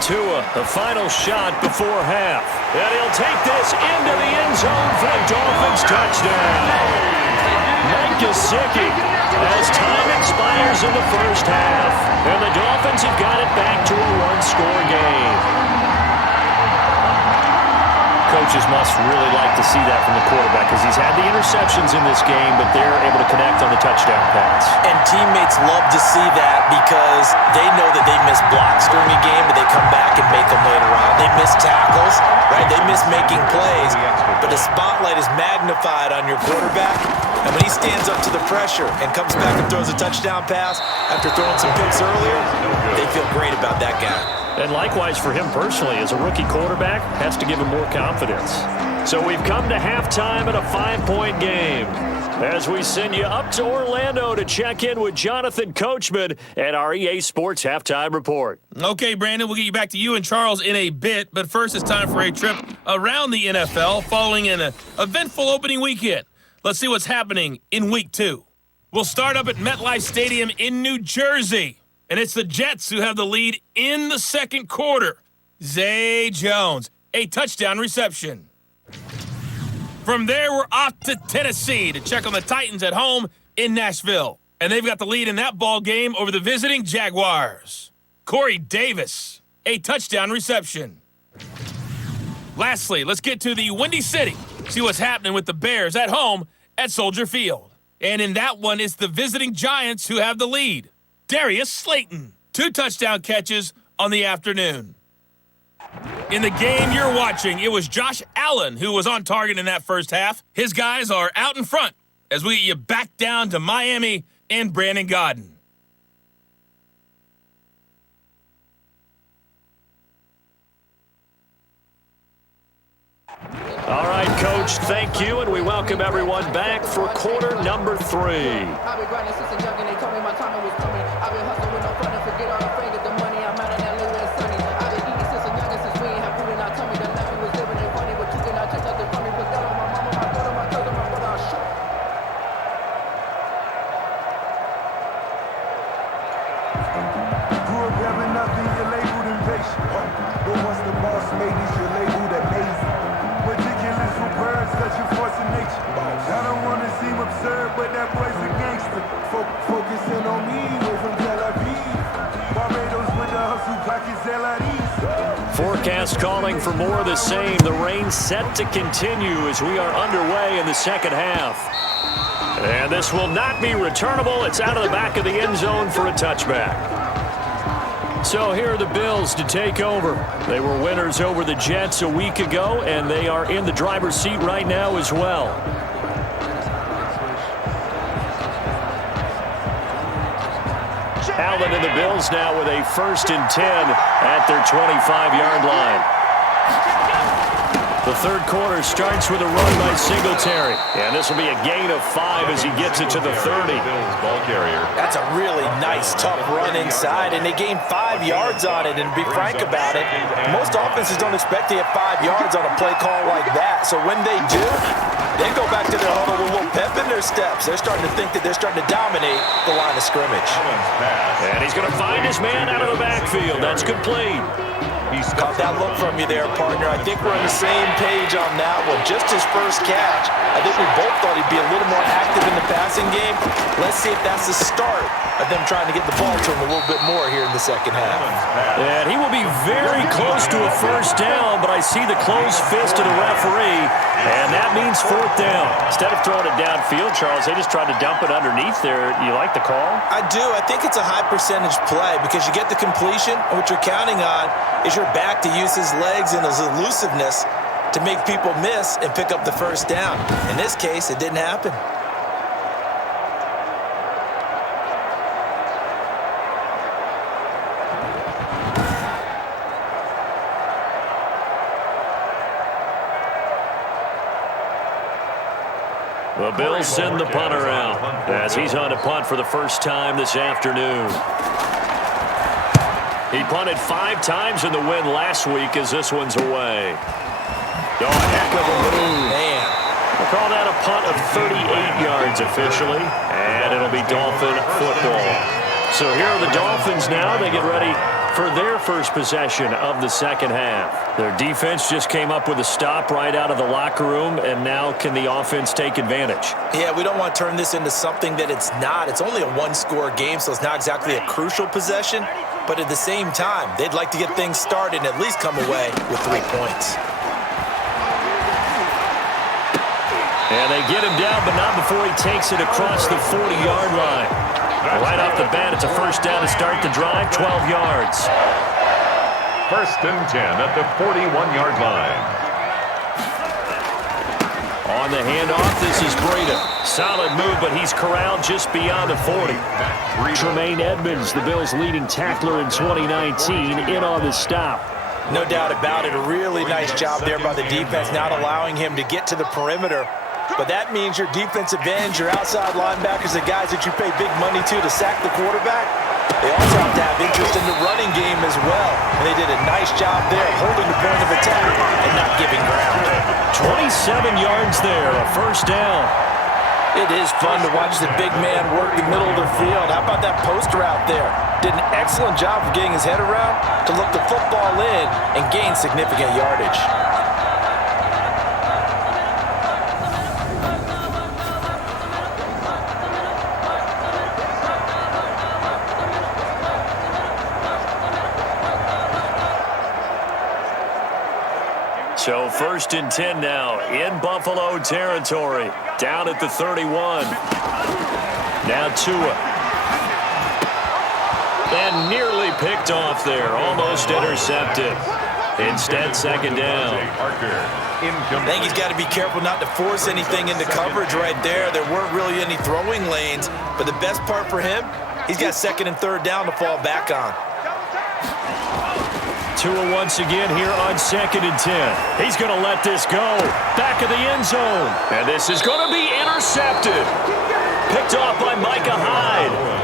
Tua, the final shot before half. And he'll take this into the end zone for the Dolphins touchdown. Mike Gesicki as time expires in the first half. And the Dolphins have got it back to a one-score game. Coaches must really like to see that from the quarterback because he's had the interceptions in this game, but they're able to connect on the touchdown pass. And teammates love to see that because they know that they miss blocks during a game, but they come back and make them later on. They miss tackles, right? They miss making plays, but the spotlight is magnified on your quarterback. And when he stands up to the pressure and comes back and throws a touchdown pass after throwing some picks earlier, they feel great about that guy. And likewise for him personally, as a rookie quarterback, has to give him more confidence. So we've come to halftime in a 5-point game as we send you up to Orlando to check in with Jonathan Coachman and our EA Sports Halftime Report. Okay, Brandon, we'll get you back to you and Charles in a bit, but first it's time for a trip around the NFL following an eventful opening weekend. Let's see what's happening in Week 2. We'll start up at MetLife Stadium in New Jersey. And it's the Jets who have the lead in the second quarter. Zay Jones, a touchdown reception. From there, we're off to Tennessee to check on the Titans at home in Nashville. And they've got the lead in that ball game over the visiting Jaguars. Corey Davis, a touchdown reception. Lastly, let's get to the Windy City. See what's happening with the Bears at home at Soldier Field. And in that one, it's the visiting Giants who have the lead. Darius Slayton, 2 touchdown catches on the afternoon. In the game you're watching, it was Josh Allen who was on target in that first half. His guys are out in front as we get you back down to Miami and Brandon Gaudin. All right, Coach, thank you, and we welcome everyone back for quarter number 3. I've been grinding since a young and they told me my time was coming. I've been hustling with no fun and forget all the fame, get the money. I'm out of that little and sunny. I've been eating since a young and since we ain't have food in our tummy. The life we was living ain't funny, but you cannot take nothing from me. Put that on my mama, my daughter, my cousin, my brother, I'll shoot. Grew up having nothing, you're labeled impatient. But once the boss made this, you're labeled amazing. Ridiculous for birds, such a force of nature. I don't want to seem absurd, but that boy's a gangster. Focusing on me, we're from Tel Aviv. Barbados with the hustle, pockets LREs. Forecast calling for more of the same. The rain set to continue as we are underway in the second half. And this will not be returnable. It's out of the back of the end zone for a touchback. So here are the Bills to take over. They were winners over the Jets a week ago, and they are in the driver's seat right now as well. Allen and the Bills now with a 1st and 10 at their 25-yard line. The third quarter starts with a run by Singletary. And this will be a gain of 5 as he gets it to the 30. Ball carrier. That's a really nice, tough run inside, and they gained 5 yards on it. And to be frank about it, most offenses don't expect to get 5 yards on a play call like that. So when they do, they go back to their huddle with a little pep in their steps. They're starting to think that they're starting to dominate the line of scrimmage. And he's going to find his man out of the backfield. That's complete. Caught that look from you there, partner. I think we're on the same page on that one. Just his first catch. I think we both thought he'd be a little more active in the passing game. Let's see if that's the start of them trying to get the ball to him a little bit more here in the second half. And he will be very close to a first down, but I see the closed fist of the referee, and that means 4th down. Instead of throwing it downfield, Charles, they just tried to dump it underneath there. You like the call? I do. I think it's a high percentage play because you get the completion, and what you're counting on is your back to use his legs and his elusiveness to make people miss and pick up the first down. In this case, it didn't happen. The Bills send the punter out as he's on to punt for the first time this afternoon. He punted 5 times in the win last week as this one's away. Oh, heck of a move. Man. We'll call that a punt of 38 yards officially, and it'll be Dolphin football. So here are the Dolphins now. They get ready for their first possession of the second half. Their defense just came up with a stop right out of the locker room, and now can the offense take advantage? Yeah, we don't want to turn this into something that it's not. It's only a one-score game, so it's not exactly a crucial possession. But at the same time, they'd like to get things started and at least come away with 3 points. And they get him down, but not before he takes it across the 40-yard line. Right off the bat, it's a first down to start the drive, 12 yards. 1st and 10 at the 41-yard line. On the handoff, this is Breda. Solid move, but he's corralled just beyond the 40. Tremaine Edmonds, the Bills' leading tackler in 2019, in on the stop. No doubt about it. A really nice job there by the defense, not allowing him to get to the perimeter. But that means your defensive ends, your outside linebackers, the guys that you pay big money to sack the quarterback, they also have to have interest in the running game as well. And they did a nice job there holding the point of attack and not giving ground. 27 yards there, a first down. It is fun to watch the big man work the middle of the field. How about that post route there? Did an excellent job of getting his head around to look the football in and gain significant yardage. So 1st and 10 now in Buffalo territory. Down at the 31. Now Tua. And nearly picked off there. Almost intercepted. Instead, second down. I think he's got to be careful not to force anything into coverage right there. There weren't really any throwing lanes. But the best part for him, he's got 2nd and 3rd down to fall back on. Tua once again here on 2nd and 10. He's going to let this go. Back of the end zone. And this is going to be intercepted. Picked off by Micah Hyde.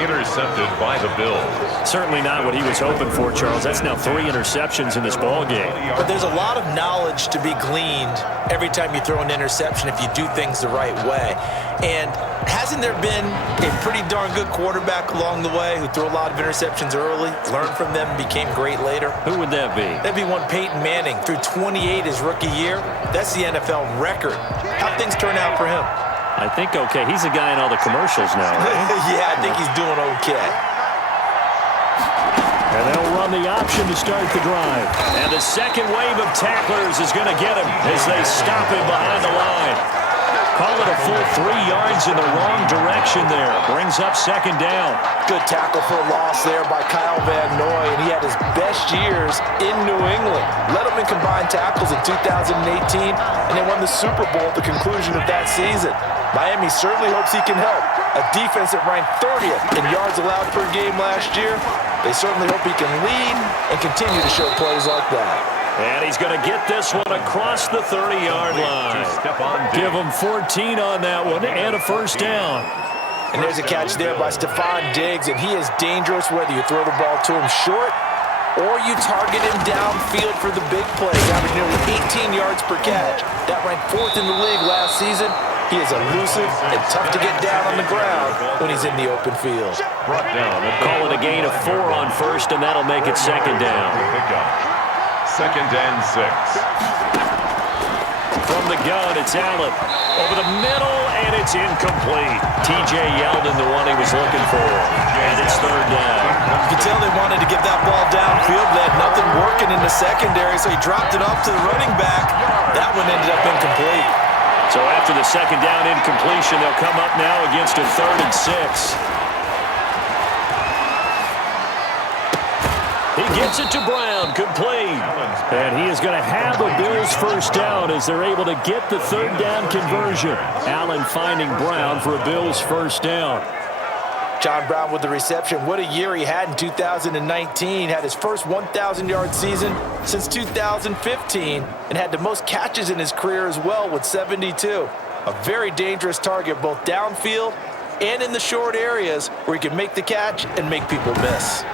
Intercepted by the Bills. Certainly not what he was hoping for, Charles. That's now 3 interceptions in this ball game. But there's a lot of knowledge to be gleaned every time you throw an interception if you do things the right way. And hasn't there been a pretty darn good quarterback along the way who threw a lot of interceptions early, learned from them, and became great later? Who would that be? That'd be one Peyton Manning. Threw 28 his rookie year. That's the NFL record. How'd things turn out for him? I think okay. He's a guy in all the commercials now, right? Yeah, I think he's doing okay. And they'll run the option to start the drive. And the second wave of tacklers is going to get him as they stop him behind the line. Call it a full 3 yards in the wrong direction there. Brings up second down. Good tackle for a loss there by Kyle Van Noy, and he had his best years in New England. Led them in combined tackles in 2018, and they won the Super Bowl at the conclusion of that season. Miami certainly hopes he can help. A defense that ranked 30th in yards allowed per game last year. They certainly hope he can lead and continue to show plays like that. And he's going to get this one across the 30-yard line. Give him 14 on that one and a first down. And there's a catch there by Stephon Diggs, and he is dangerous whether you throw the ball to him short or you target him downfield for the big plays, averaging nearly 18 yards per catch. That ranked 4th in the league last season. He is elusive and tough to get down on the ground when he's in the open field. Call it a gain of 4 on first, and that'll make it second down. 2nd and 6. From the gun, it's Allen. Over the middle, and it's incomplete. T.J. Yeldon, the one he was looking for. And it's 3rd down. You can tell they wanted to get that ball downfield. They had nothing working in the secondary, so he dropped it off to the running back. That one ended up incomplete. So after the second down incompletion, they'll come up now against a 3rd and 6. He gets it to Brown, complete. And he is going to have a Bills first down as they're able to get the 3rd down conversion. Allen finding Brown for a Bills first down. John Brown with the reception. What a year he had in 2019. Had his first 1,000-yard season since 2015 and had the most catches in his career as well with 72. A very dangerous target both downfield and in the short areas where he can make the catch and make people miss.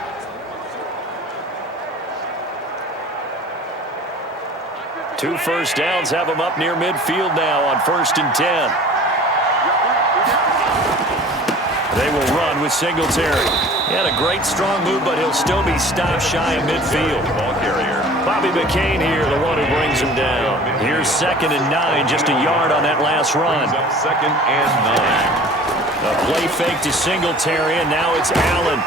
Two first downs have him up near midfield now on 1st and 10. They will run with Singletary. He had a great strong move, but he'll still be stopped shy of midfield. Ball carrier. Bobby McCain here, the one who brings him down. Here's 2nd and 9, just a yard on that last run. Brings up 2nd and 9. A play fake to Singletary, and now it's Allen.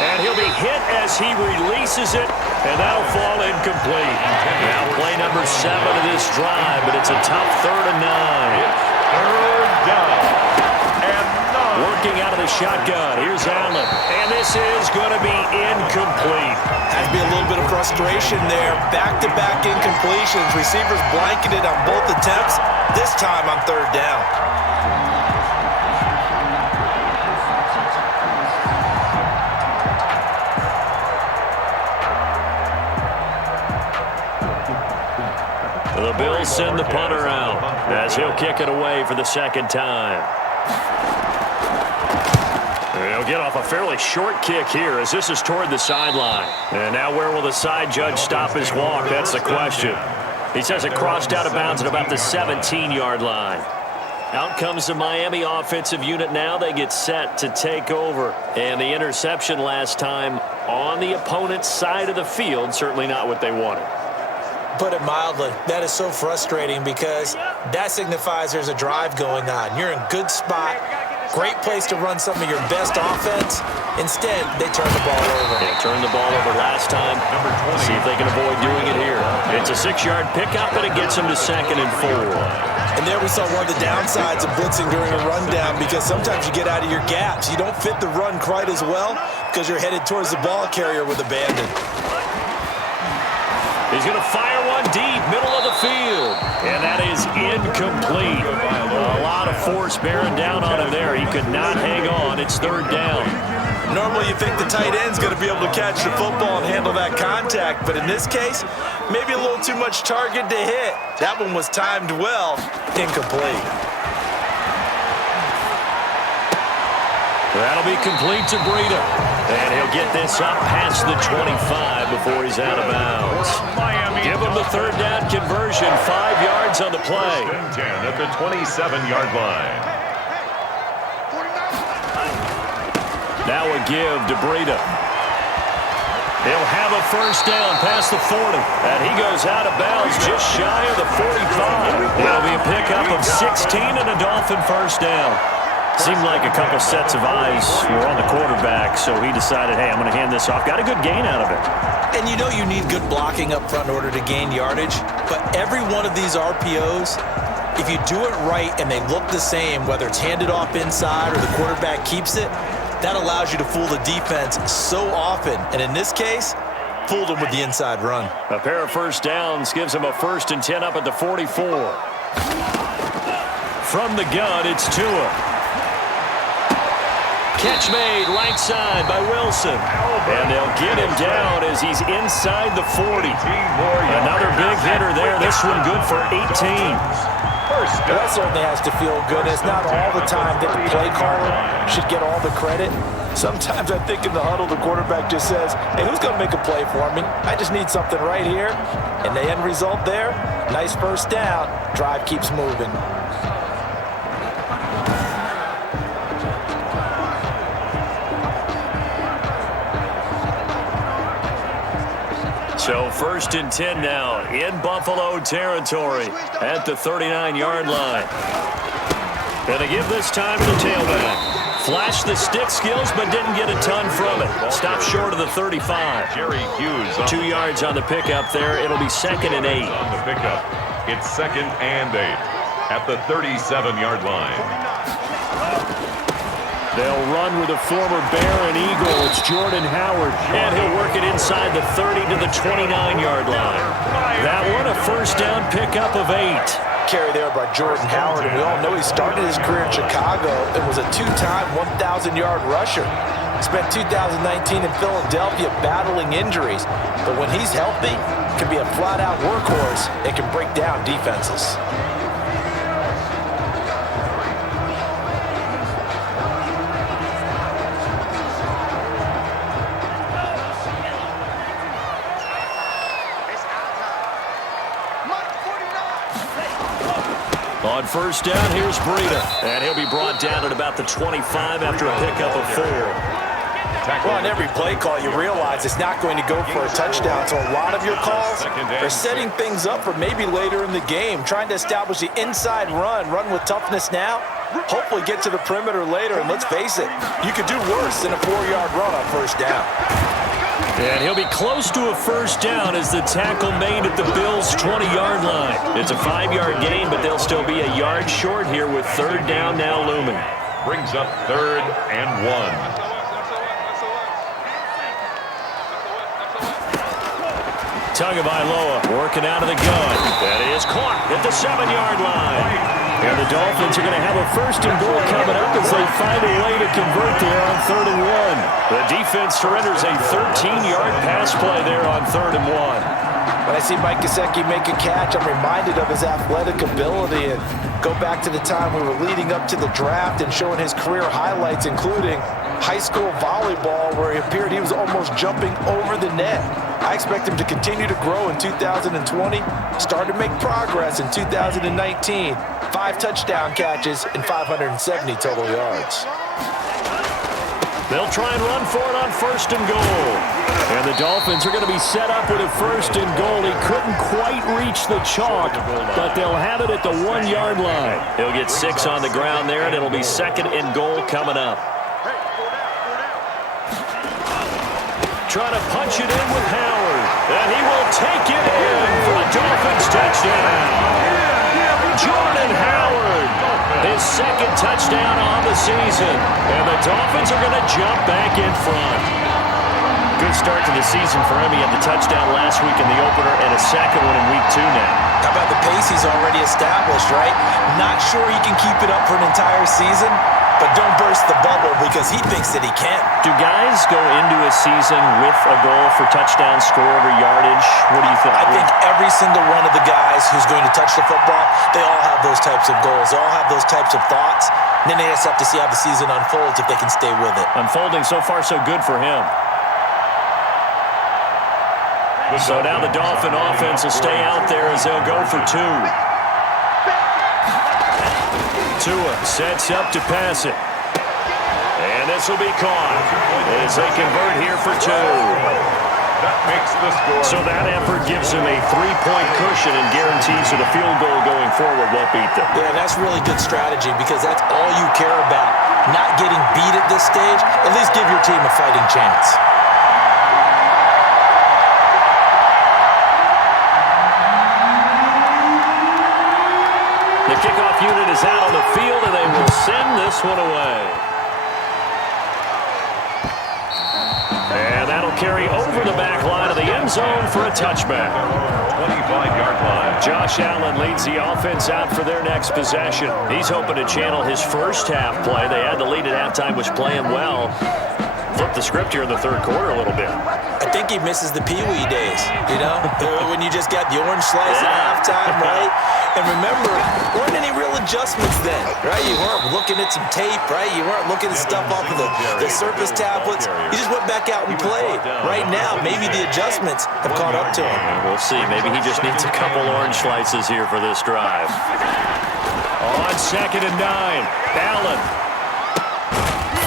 And he'll be hit as he releases it, and that'll fall incomplete. Now play number 7 of this drive, but it's a tough 3rd and 9. It's 3rd down and 9. Working out of the shotgun. Here's Allen. And this is going to be incomplete. Has to be a little bit of frustration there. Back-to-back incompletions. Receivers blanketed on both attempts. This time on 3rd down. The Bills send the punter out as he'll kick it away for the 2nd time. He'll get off a fairly short kick here as this is toward the sideline. And now where will the side judge stop his walk? That's the question. He says it crossed out of bounds at about the 17-yard line. Out comes the Miami offensive unit now. They get set to take over. And the interception last time on the opponent's side of the field, certainly not what they wanted. Put it mildly, that is so frustrating because that signifies there's a drive going on. You're in good spot, great place to run some of your best offense. Instead, they turn the ball over. They turned the ball over last time. Number 20. See if they can avoid doing it here. It's a 6-yard pickup, and it gets them to 2nd and 4. And there we saw one of the downsides of blitzing during a rundown because sometimes you get out of your gaps. You don't fit the run quite as well because you're headed towards the ball carrier with abandon. He's going to fire one deep, middle of the field. And that is incomplete. A lot of force bearing down on him there. He could not hang on. It's 3rd down. Normally you think the tight end's going to be able to catch the football and handle that contact. But in this case, maybe a little too much target to hit. That one was timed well. Incomplete. That'll be complete to Breida. And he'll get this up past the 25 before he's out of bounds. Give him the 3rd down conversion, 5 yards on the play. 10 at the 27-yard line. Now a give to Breida. He'll have a 1st down past the 40. And he goes out of bounds just shy of the 45. It'll be a pickup of 16 and a Dolphin 1st down. Seemed like a couple sets of eyes were on the quarterback, so he decided, hey, I'm going to hand this off. Got a good gain out of it. And you know you need good blocking up front in order to gain yardage, but every one of these RPOs, if you do it right and they look the same, whether it's handed off inside or the quarterback keeps it, that allows you to fool the defense so often. And in this case, fooled them with the inside run. A pair of 1st downs gives him a 1st and 10 up at the 44. From the gun, it's Tua. Catch made right side by Wilson. And they'll get him down as he's inside the 40. Another big hitter there. This one good for 18. That certainly has to feel good. It's not all the time that the play caller should get all the credit. Sometimes I think in the huddle, the quarterback just says, hey, who's going to make a play for me? I just need something right here. And the end result there, nice 1st down. Drive keeps moving. So 1st and 10 now in Buffalo territory at the 39-yard line. And they give this time to the tailback. Flashed the stick skills, but didn't get a ton from it. Stopped short of the 35. Jerry Hughes. 2 yards on the pickup there. It'll be 2nd and 8. On the pickup. It's 2nd and 8 at the 37-yard line. They'll run with a former Bear and Eagle. It's Jordan Howard. And he'll work it inside the 30 to the 29-yard line. That one a 1st down pickup of 8. Carry there by Jordan Howard, and we all know he started his career in Chicago and was a 2-time 1,000-yard rusher. Spent 2019 in Philadelphia battling injuries, but when he's healthy, can be a flat-out workhorse and can break down defenses. On first down, here's Breida. And he'll be brought down at about the 25 after a pickup of 4. Well, on every play call, you realize it's not going to go for a touchdown. So a lot of your calls are setting things up for maybe later in the game, trying to establish the inside run with toughness now, hopefully get to the perimeter later. And let's face it, you could do worse than a 4-yard run on first down. And he'll be close to a first down as the tackle made at the Bills' 20-yard line. It's a 5-yard gain, but they'll still be a yard short here with third down now looming. Brings up 3rd and 1. Tagovailoa working out of the gun. That is caught at the 7-yard line. And the Dolphins are going to have a first and goal coming up as they find a way to convert there on 3rd and 1. The defense surrenders a 13-yard pass play there on 3rd and 1. When I see Mike Gesicki make a catch, I'm reminded of his athletic ability and go back to the time we were leading up to the draft and showing his career highlights, including high school volleyball, where he appeared he was almost jumping over the net. I expect him to continue to grow in 2020, start to make progress in 2019. 5 touchdown catches and 570 total yards. They'll try and run for it on 1st and goal. And the Dolphins are going to be set up with a 1st and goal. He couldn't quite reach the chalk, but they'll have it at the 1-yard line. He'll get 6 on the ground there, and it'll be 2nd and goal coming up. Trying to punch it in with Howard. And he will take it in for a Dolphins touchdown. Jordan Howard, his 2nd touchdown on the season. And the Dolphins are going to jump back in front. Good start to the season for him. He had the touchdown last week in the opener and a 2nd one in week 2 now. How about the pace he's already established, right? Not sure he can keep it up for an entire season, but don't burst the bubble because he thinks that he can. Do guys go into a season with a goal for touchdown scored or yardage? What do you think? I think every single one of the guys who's going to touch the football, they all have those types of goals. They all have those types of thoughts. And then they just have to see how the season unfolds if they can stay with it. Unfolding so far so good for him. So now the Dolphin offense will stay out there as they'll go for 2. Tua sets up to pass it. And this will be caught as they convert here for 2. That makes the score. So that effort gives them a 3-point cushion and guarantees that a field goal going forward won't beat them. Yeah, that's really good strategy because that's all you care about. Not getting beat at this stage. At least give your team a fighting chance. The kickoff unit is out on the field, and they will send this one away. And that'll carry over the back line of the end zone for a touchback. 25-yard line. Josh Allen leads the offense out for their next possession. He's hoping to channel his first half play. They had the lead at halftime, was playing well. Flip the script here in the 3rd quarter a little bit. I think he misses the Pee-wee days, you know, when you just got the orange slice at halftime, right? And remember, there weren't any real adjustments then, right? You weren't looking at some tape, right? You weren't looking at stuff off of the surface tablets. You just went back out and played. Right now, maybe the adjustments have caught up to him. We'll see. Maybe he just needs a couple orange slices here for this drive. On 2nd and 9, Allen.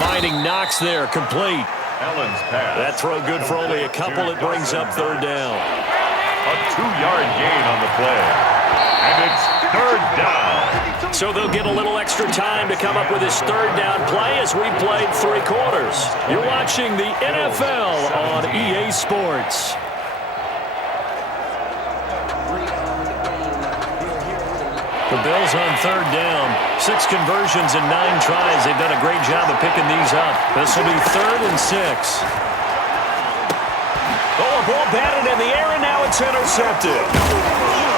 Finding Knox there, complete. Allen's pass. That throw good for only a couple. It brings up 3rd down. A 2-yard gain on the play. And it's 3rd down. So they'll get a little extra time to come up with his 3rd down play as we played 3 quarters. You're watching the NFL on EA Sports. The Bills on 3rd down. 6 conversions and 9 tries. They've done a great job of picking these up. This will be 3rd and 6. Oh, a ball batted in the air, and now it's intercepted.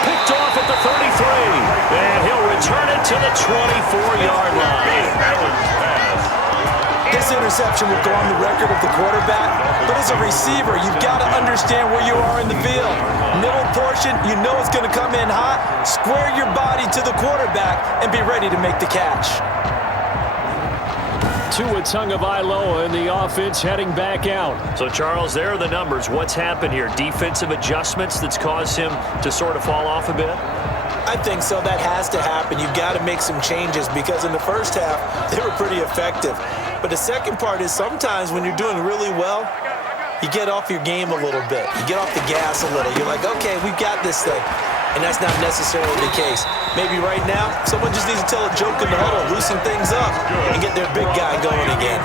Picked off at the 33. And he'll return it to the 24-yard line. This interception will go on the record of the quarterback, but as a receiver, you've got to understand where you are in the field. Middle portion, you know it's going to come in hot. Square your body to the quarterback and be ready to make the catch. Tua Tagovailoa in the offense heading back out. So, Charles, there are the numbers. What's happened here? Defensive adjustments that's caused him to sort of fall off a bit? I think so. That has to happen. You've got to make some changes because in the first half, they were pretty effective. But the second part is sometimes when you're doing really well, you get off your game a little bit. You get off the gas a little. You're like, okay, we've got this thing. And that's not necessarily the case. Maybe right now, someone just needs to tell a joke in the huddle, loosen things up, and get their big guy going again.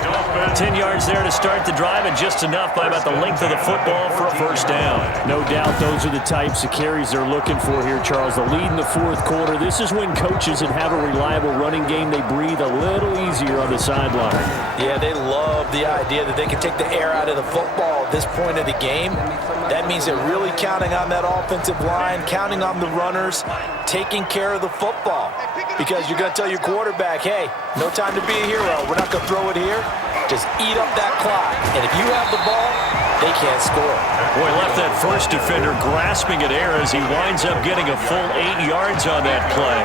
10 yards there to start the drive, and just enough by about the length of the football for a first down. No doubt those are the types of carries they're looking for here, Charles. The lead in the fourth quarter. This is when coaches that have a reliable running game, they breathe a little easier on the sideline. Yeah, they love the idea that they can take the air out of the football at this point of the game. That means they're really counting on that offensive line, counting on the runners, taking care of the football. Because you're going to tell your quarterback, hey, no time to be a hero. We're not going to throw it here. Just eat up that clock. And if you have the ball, they can't score. Boy, left that first defender grasping at air as he winds up getting a full 8 yards on that play.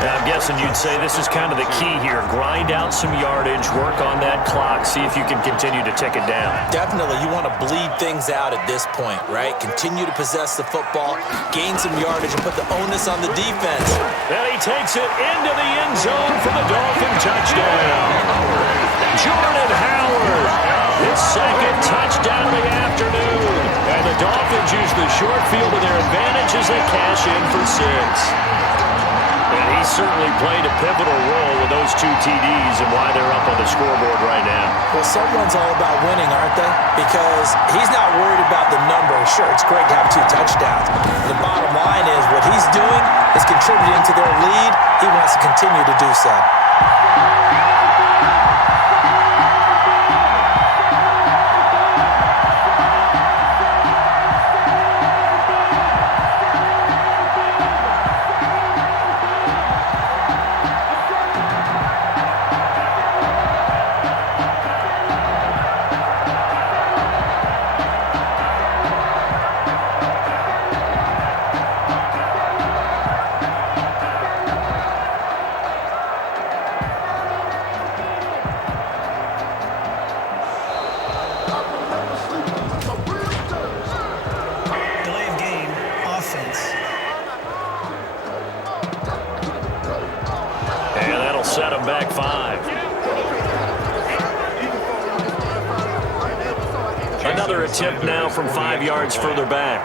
Now, I'm guessing you'd say this is kind of the key here. Grind out some yardage, work on that clock, see if you can continue to tick it down. Definitely. You want to bleed things out at this point, right? Continue to possess the football, gain some yardage, and put the onus on the defense. And he takes it into the end zone for the Dolphin touchdown. Jordan Howard, his second touchdown of the afternoon. And the Dolphins use the short field to their advantage as they cash in for 6. And he certainly played a pivotal role with those 2 TDs and why they're up on the scoreboard right now. Well, someone's all about winning, aren't they? Because he's not worried about the number. Sure, it's great to have 2 touchdowns. The bottom line is what he's doing is contributing to their lead. He wants to continue to do so. Set him back 5. Another attempt now from 5 yards further back.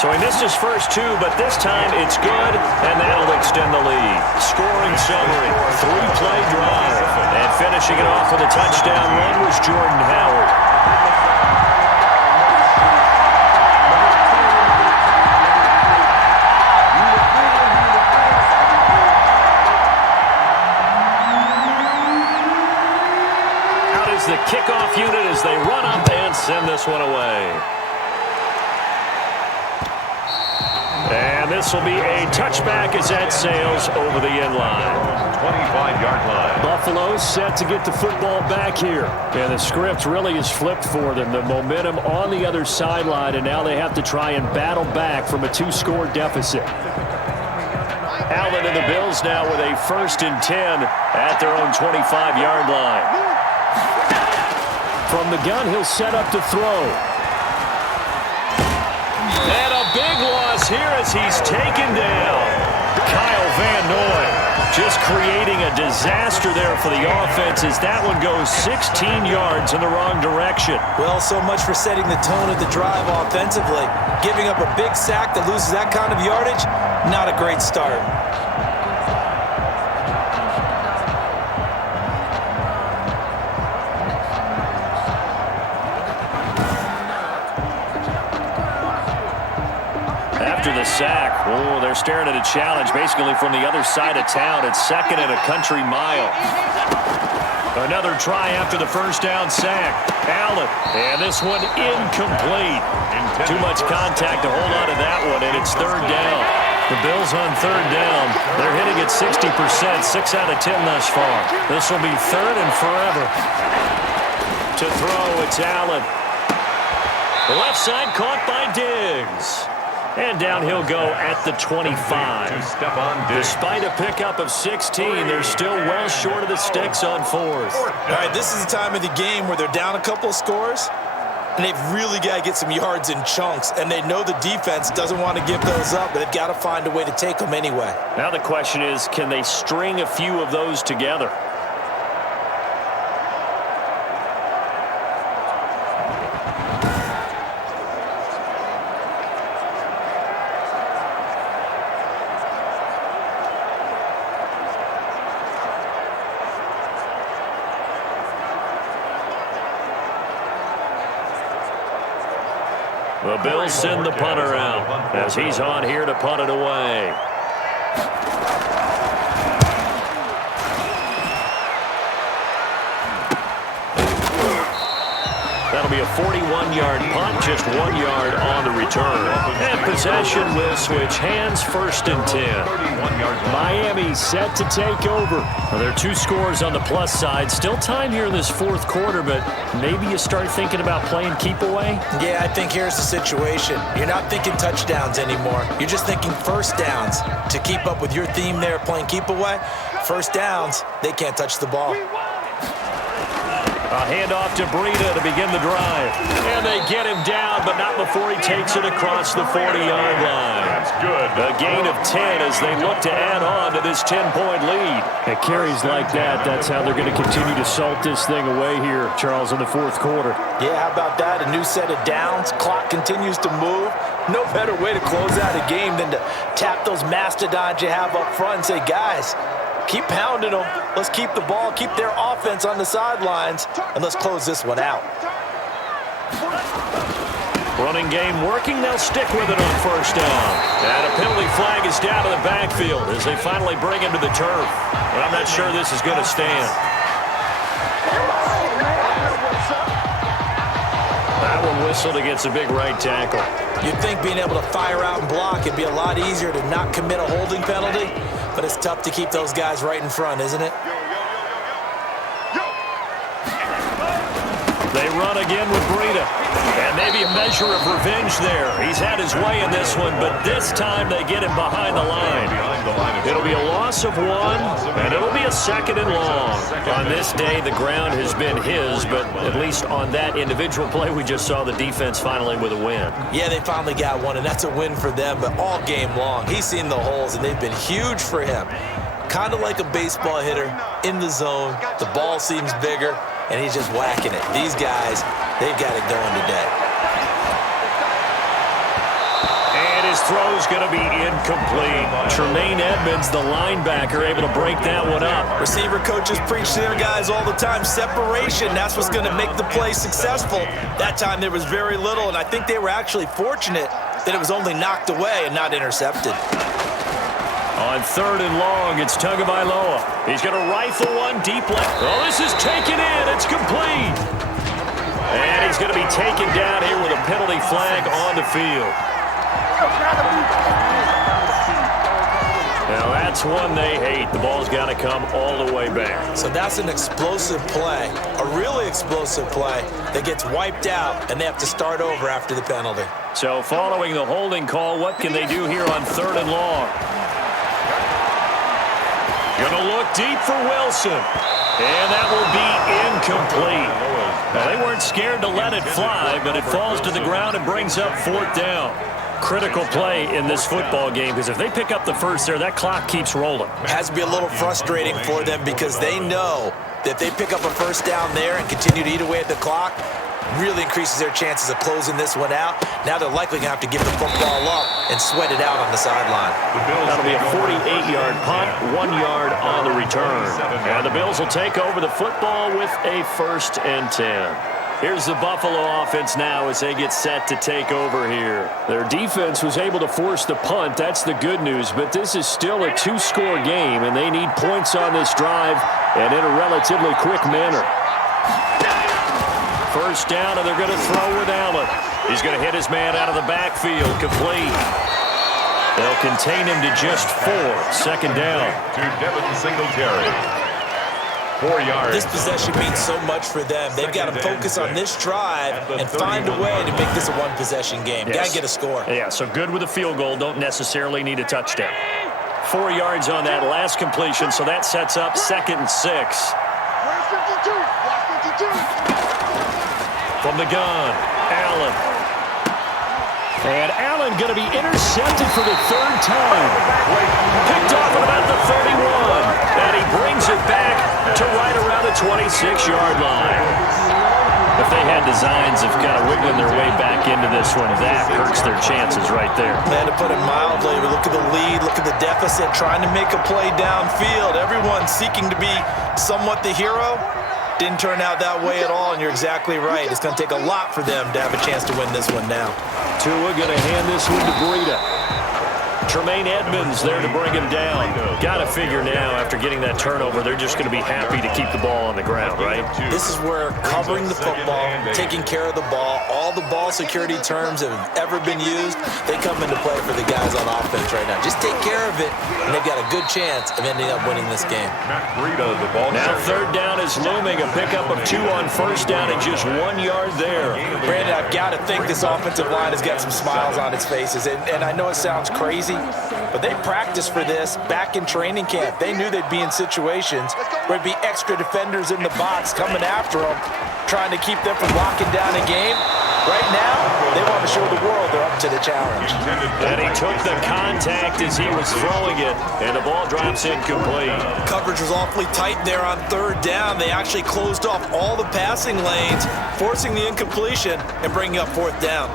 So he missed his first 2, but this time it's good, and that'll extend the lead. Scoring summary, 3-play drive. And finishing it off with a touchdown run was Jordan Howard. The kickoff unit as they run up and send this one away. And this will be a touchback as that sails over the end line. 25-yard line. Buffalo set to get the football back here. And the script really is flipped for them. The momentum on the other sideline, and now they have to try and battle back from a 2-score deficit. Allen and the Bills now with a 1st and 10 at their own 25-yard line. From the gun, he'll set up to throw. And a big loss here as he's taken down. Kyle Van Noy just creating a disaster there for the offense as that one goes 16 yards in the wrong direction. Well, so much for setting the tone of the drive offensively. Giving up a big sack that loses that kind of yardage, not a great start. The sack. Oh, they're staring at a challenge basically from the other side of town. It's 2nd and a country mile. Another try after the first down sack. Allen, and this one incomplete. Too much contact to hold on to that one, and it's 3rd down. The Bills on 3rd down. They're hitting at 60%, 6 out of 10 thus far. This will be 3rd and forever. To throw, it's Allen. The left side caught by Diggs. And down he'll go at the 25. Despite a pickup of 16, they're still well short of the sticks on 4th. All right, this is the time of the game where they're down a couple of scores. and they've really got to get some yards in chunks, and they know the defense doesn't want to give those up, but they've got to find a way to take them anyway. Now the question is, can they string a few of those together? The Bills send the punter out as he's on here to punt it away. That'll be a 41-yard punt, just 1 yard on the return. And possession will switch hands, 1st and 10. Miami set to take over. Well, there are 2 scores on the plus side. Still time here in this 4th quarter, but maybe you start thinking about playing keep away? Yeah, I think here's the situation. You're not thinking touchdowns anymore. You're just thinking first downs. To keep up with your theme there, playing keep away, first downs, they can't touch the ball. A handoff to Breida to begin the drive. And they get him down, but not before he takes it across the 40-yard line. That's good. A gain of 10 as they look to add on to this 10-point lead. At carries like that, that's how they're going to continue to salt this thing away here, Charles, in the 4th quarter. Yeah, how about that? A new set of downs. Clock continues to move. No better way to close out a game than to tap those mastodons you have up front and say, guys, keep pounding them. Let's keep the ball, keep their offense on the sidelines, and let's close this one out. Running game working. They'll stick with it on 1st down. And a penalty flag is down to the backfield as they finally bring him to the turf. But I'm not sure this is going to stand. That one whistled against a big right tackle. You'd think being able to fire out and block it'd be a lot easier to not commit a holding penalty, but it's tough to keep those guys right in front, isn't it? They run again with Breida. And maybe a measure of revenge there. He's had his way in this one, but this time they get him behind the line. It'll be a loss of 1, and it'll be a 2nd and long. On this day, the ground has been his, but at least on that individual play, we just saw the defense finally with a win. Yeah, they finally got one, and that's a win for them, but all game long, he's seen the holes, and they've been huge for him. Kind of like a baseball hitter in the zone. The ball seems bigger, and he's just whacking it. These guys, they've got it going today. And his throw's going to be incomplete. Tremaine Edmonds, the linebacker, able to break that one up. Receiver coaches preach to their guys all the time. Separation, that's what's going to make the play successful. That time there was very little, and I think they were actually fortunate that it was only knocked away and not intercepted. On 3rd and long, it's Tagovailoa. He's going to rifle one deep left. Oh, this is taken in. It's complete. And he's going to be taken down here with a penalty flag on the field. Now, that's one they hate. The ball's got to come all the way back. So that's an explosive play, a really explosive play that gets wiped out, and they have to start over after the penalty. So following the holding call, what can they do here on 3rd and long? Gonna look deep for Wilson. And that will be incomplete. Now, they weren't scared to let it fly, but it falls to the ground and brings up 4th down. Critical play in this football game, because if they pick up the first there, that clock keeps rolling. It has to be a little frustrating for them because they know that if they pick up a first down there and continue to eat away at the clock, really increases their chances of closing this one out. Now they're likely going to have to give the football up and sweat it out on the sideline. That'll be a 48-yard punt, 1 yard on the return. And the Bills will take over the football with a 1st and 10. Here's the Buffalo offense now as they get set to take over here. Their defense was able to force the punt. That's the good news, but this is still a 2-score game, and they need points on this drive and in a relatively quick manner. 1st down, and they're going to throw with Allen. He's going to hit his man out of the backfield, complete. They'll contain him to just 4. 2nd down. To Devin Singletary. 4 yards. This possession means so much for them. They've got to focus on this drive and find a way to make this a one-possession game. Yes. Got to get a score. Yeah, so good with a field goal. Don't necessarily need a touchdown. 4 yards on that last completion, so that sets up 2nd and 6. Where's 52? Watch 52. From the gun, Allen. And Allen going to be intercepted for the third time. Picked off at about the 31. And he brings it back to right around the 26-yard line. If they had designs of kind of wiggling their way back into this one, that hurts their chances right there. Man, to put it mildly, look at the lead, look at the deficit, trying to make a play downfield. Everyone seeking to be somewhat the hero. Didn't turn out that way at all, and you're exactly right. It's going to take a lot for them to have a chance to win this one now. Tua going to hand this one to Breida. Tremaine Edmonds there to bring him down. Got to figure now, after getting that turnover, they're just going to be happy to keep the ball on the ground, right? This is where covering the football, taking care of the ball, all the ball security terms that have ever been used, they come into play for the guys on offense right now. Just take care of it, and they've got a good chance of ending up winning this game. Now third down is looming. A pickup of 2 on first down and just 1 yard there. Brandon, I've got to think this offensive line has got some smiles on its faces, and I know it sounds crazy, but they practiced for this back in training camp. They knew they'd be in situations where there'd be extra defenders in the box coming after them, trying to keep them from locking down a game. Right now, they want to show the world they're up to the challenge. And he took the contact as he was throwing it, and the ball drops incomplete. Coverage was awfully tight there on third down. They actually closed off all the passing lanes, forcing the incompletion and bringing up fourth down.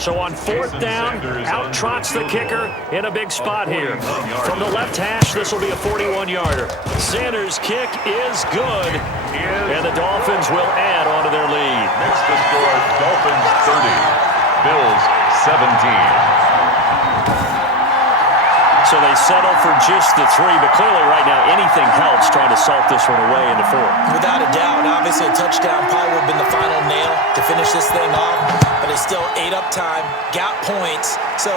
So on fourth down, out trots the kicker in a big spot here. From the left hash, this will be a 41-yarder. Sanders' kick is good, and the Dolphins will add on to their lead. Makes the score Dolphins 30, Bills 17. So they settle for just the 3, but clearly right now anything helps trying to salt this one away in the fourth. Without a doubt, obviously a touchdown probably would have been the final nail to finish this thing off, but it's still ate up time, got points, so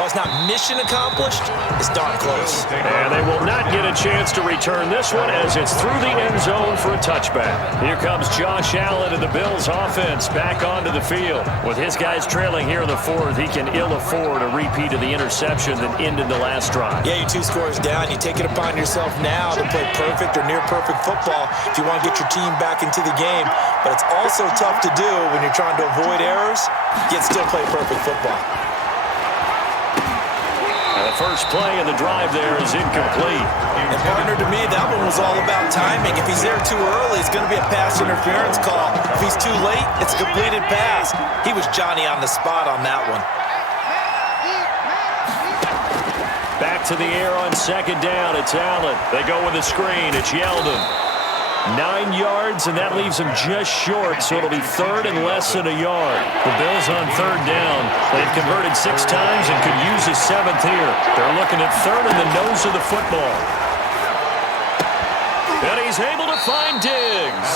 while it's not mission accomplished, it's darn close. And they will not get a chance to return this one as it's through the end zone for a touchback. Here comes Josh Allen and the Bills offense back onto the field. With his guys trailing here in the fourth, he can ill afford a repeat of the interception that ended the last drive. Yeah, you're 2 scores down. You take it upon yourself now to play perfect or near perfect football if you want to get your team back into the game. But it's also tough to do when you're trying to avoid errors, yet still play perfect football. The first play of the drive there is incomplete. And partner, to me, that one was all about timing. If he's there too early, it's going to be a pass interference call. If he's too late, it's a completed pass. He was Johnny on the spot on that one. Back to the air on second down. It's Allen. They go with a screen. It's Yeldon. 9 yards, and that leaves them just short, so it'll be third and less than a yard. The Bills on third down. They've converted 6 times and could use a 7th here. They're looking at third in the nose of the football. And he's able to find Diggs.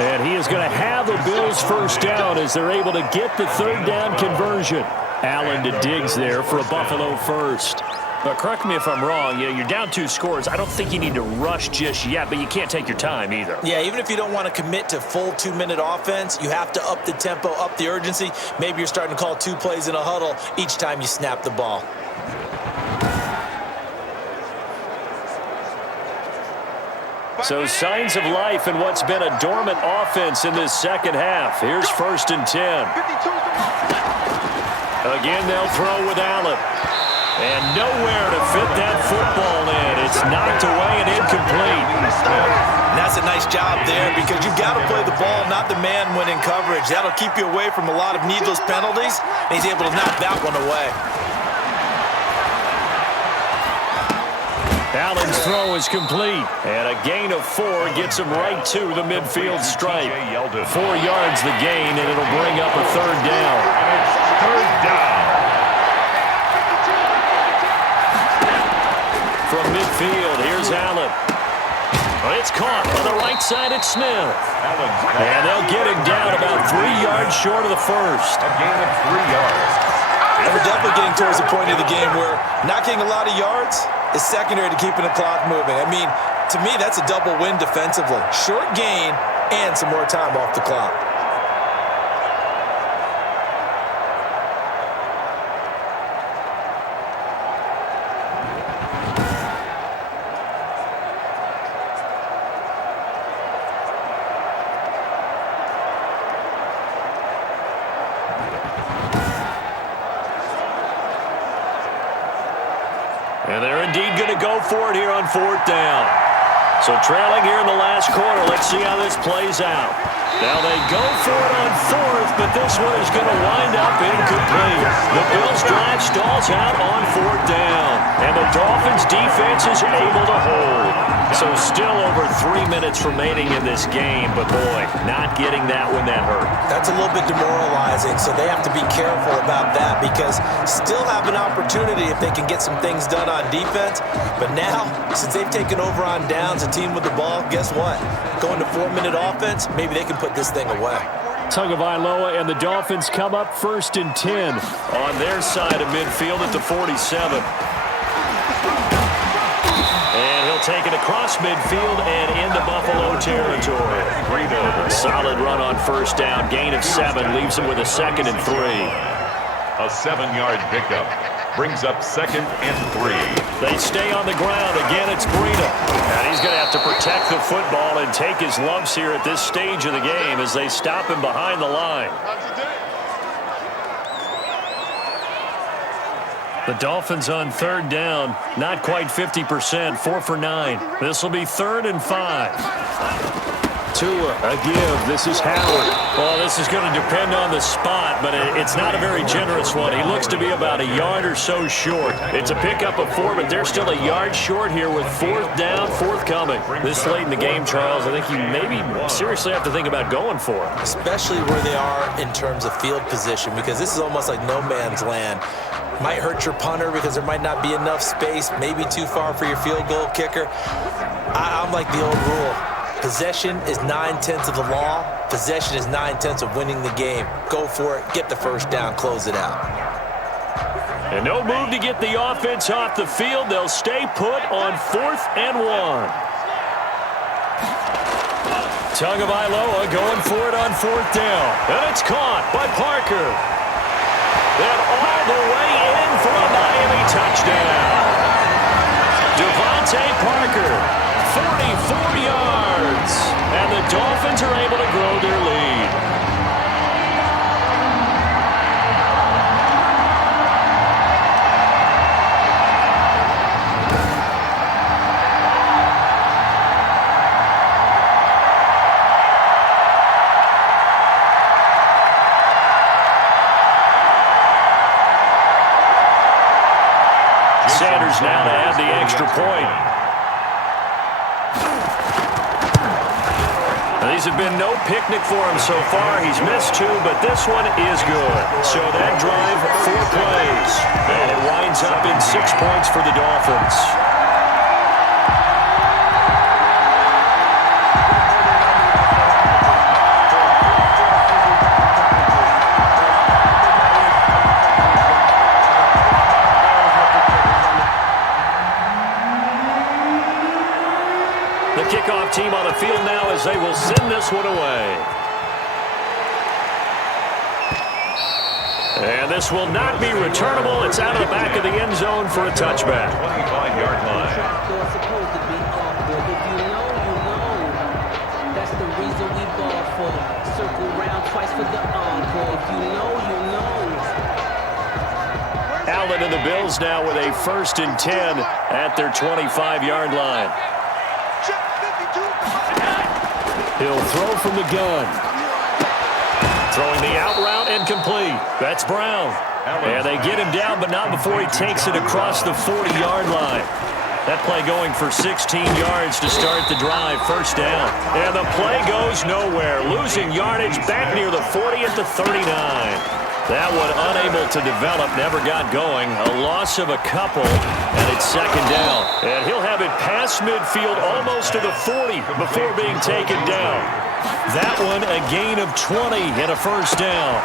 And he is going to have the Bills first down as they're able to get the third down conversion. Allen to Diggs there for a Buffalo first. But correct me if I'm wrong, you're down 2 scores. I don't think you need to rush just yet, but you can't take your time either. Yeah, even if you don't want to commit to full 2-minute offense, you have to up the tempo, up the urgency. Maybe you're starting to call 2 plays in a huddle each time you snap the ball. So signs of life in what's been a dormant offense in this second half. Here's first and 10. Again, they'll throw with Allen. And nowhere to fit that football in. It's knocked away and incomplete. And that's a nice job there because you've got to play the ball, not the man when in coverage. That'll keep you away from a lot of needless penalties. And he's able to knock that one away. Allen's throw is complete. And a gain of 4 gets him right to the midfield stripe. 4 yards the gain, and it'll bring up a third down. Third down. From midfield, here's Allen. It's caught on the right side at Smith. And they'll get him down about 3 yards short of the first. A gain of 3 yards. And we're definitely getting towards the point of the game where not getting a lot of yards is secondary to keeping the clock moving. I mean, to me, that's a double win defensively. Short gain and some more time off the clock. indeed going to go for it here on 4th down. So trailing here in the last quarter. Let's see how this plays out. Now they go for it on 4th, but this one is going to wind up incomplete. The Bills' drive stalls out on 4th down, and the Dolphins' defense is able to hold. So still over 3 minutes remaining in this game, but boy, not getting that when that hurt. That's a little bit demoralizing, so they have to be careful about that because still have an opportunity if they can get some things done on defense. But now, since they've taken over on downs, a team with the ball, guess what? Going to 4-minute offense, maybe they can put this thing away. Tagovailoa and the Dolphins come up 1st and 10. On their side of midfield at the 47. And he'll take it across midfield and into Buffalo territory. Solid run on 1st down. Gain of 7 leaves him with a 2nd and 3. A 7-yard pickup brings up 2nd and 3. They stay on the ground. Again, it's Breida. And he's going to have to protect the football and take his lumps here at this stage of the game as they stop him behind the line. The Dolphins on 3rd down, not quite 50%, 4 for 9. This will be 3rd and 5. Tua, a give. This is Howard. Well, this is going to depend on the spot, but it's not a very generous one. He looks to be about a yard or so short. It's a pickup of 4, but they're still a yard short here with 4th down, forthcoming. This late in the game, Charles, I think you maybe seriously have to think about going for it. Especially where they are in terms of field position, because this is almost like no man's land. Might hurt your punter because there might not be enough space, maybe too far for your field goal kicker. I'm like the old rule. Possession is 9/10 of the law. Possession is 9/10 of winning the game. Go for it. Get the 1st down. Close it out. And no move to get the offense off the field. They'll stay put on 4th and 1. Tagovailoa going for it on 4th down. And it's caught by Parker. And all the way in for a Miami touchdown. Devontae Parker, 44 yards. And the Dolphins are able to grow their lead. Sanders now to add the extra point. Now, these have been no picnic for him so far. He's missed 2, but this one is good. So that drive, 4 plays. And it winds up in 6 points for the Dolphins. Kickoff team on the field now as they will send this one away. And this will not be returnable. It's out of the back of the end zone for a touchback. 25-yard line. That's the reason we ball for. Circle round twice for the encore. If you know, you know. Allen and the Bills now with a 1st and 10 at their 25-yard line. He'll throw from the gun. Throwing the out route and complete. That's Brown. And they get him down, but not before he takes it across the 40-yard line. That play going for 16 yards to start the drive. 1st down. And the play goes nowhere. Losing yardage back near the 40 at the 39. That one unable to develop, never got going. A loss of a couple, and it's 2nd down. And he'll have it past midfield almost to the 40 before being taken down. That one a gain of 20 and a 1st down.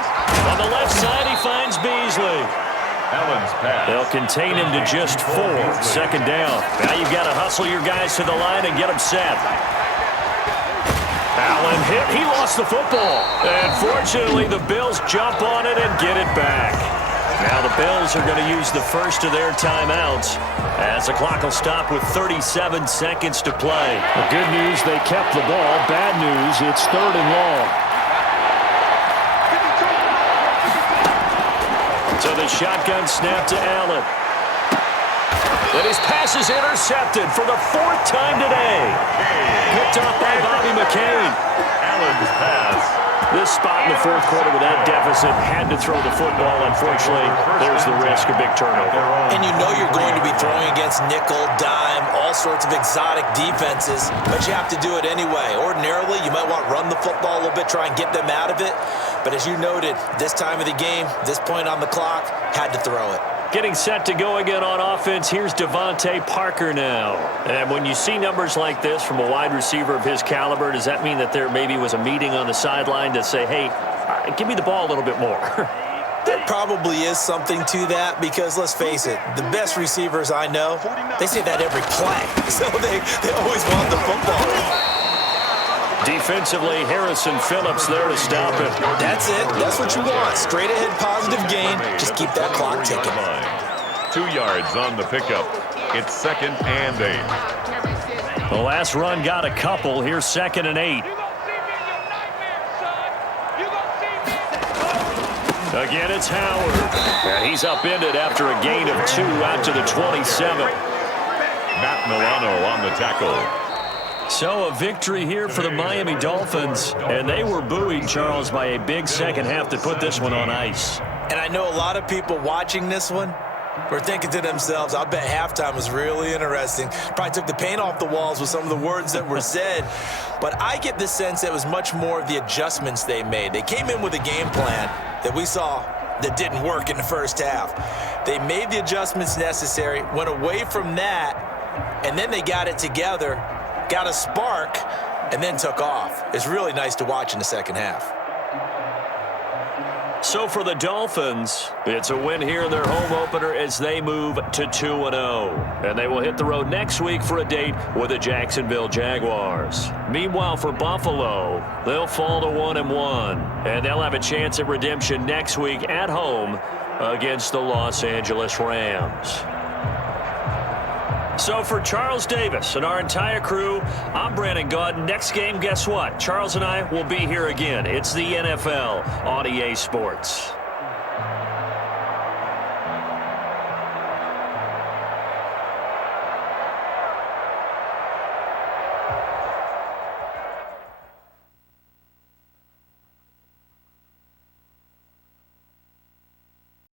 On the left side, he finds Beasley. Allen's pass. They'll contain him to just 4. 2nd down. Now you've got to hustle your guys to the line and get them set. Allen hit. He lost the football. And fortunately, the Bills jump on it and get it back. Now the Bills are going to use the first of their timeouts as the clock will stop with 37 seconds to play. The good news, they kept the ball. Bad news, it's 3rd and long. So the shotgun snap to Allen. And his pass is intercepted for the 4th time today. Picked up by Bobby McCain. Allen's pass. This spot in the 4th quarter with that deficit, had to throw the football. Unfortunately, there's the risk of big turnover. And you know you're going to be throwing against nickel, dime, all sorts of exotic defenses, but you have to do it anyway. Ordinarily, you might want to run the football a little bit, try and get them out of it. But as you noted, this time of the game, this point on the clock, had to throw it. Getting set to go again on offense, here's Devontae Parker now. And when you see numbers like this from a wide receiver of his caliber, does that mean that there maybe was a meeting on the sideline to say, hey, give me the ball a little bit more? There probably is something to that because, let's face it, the best receivers I know, they say that every play. So they always want the football. Defensively, Harrison Phillips there to stop it. That's it. That's what you want. Straight ahead positive gain. Just keep that clock ticking. 2 yards on the pickup. It's 2nd and 8. The last run got a couple. Here's 2nd and 8. Again, it's Howard. And he's upended after a gain of 2 out to the 27. Matt Milano on the tackle. So a victory here for the Miami Dolphins. And they were buoyed, Charles, by a big second half to put this one on ice. And I know a lot of people watching this one were thinking to themselves, I bet halftime was really interesting. Probably took the paint off the walls with some of the words that were said. But I get the sense that it was much more of the adjustments they made. They came in with a game plan that we saw that didn't work in the first half. They made the adjustments necessary, went away from that, and then they got it together, got a spark, and then took off. It's really nice to watch in the second half. So for the Dolphins, it's a win here in their home opener as they move to 2-0. And they will hit the road next week for a date with the Jacksonville Jaguars. Meanwhile, for Buffalo, they'll fall to 1-1. And they'll have a chance at redemption next week at home against the Los Angeles Rams. So for Charles Davis and our entire crew, I'm Brandon Gaudin. Next game, guess what? Charles and I will be here again. It's the NFL on EA Sports.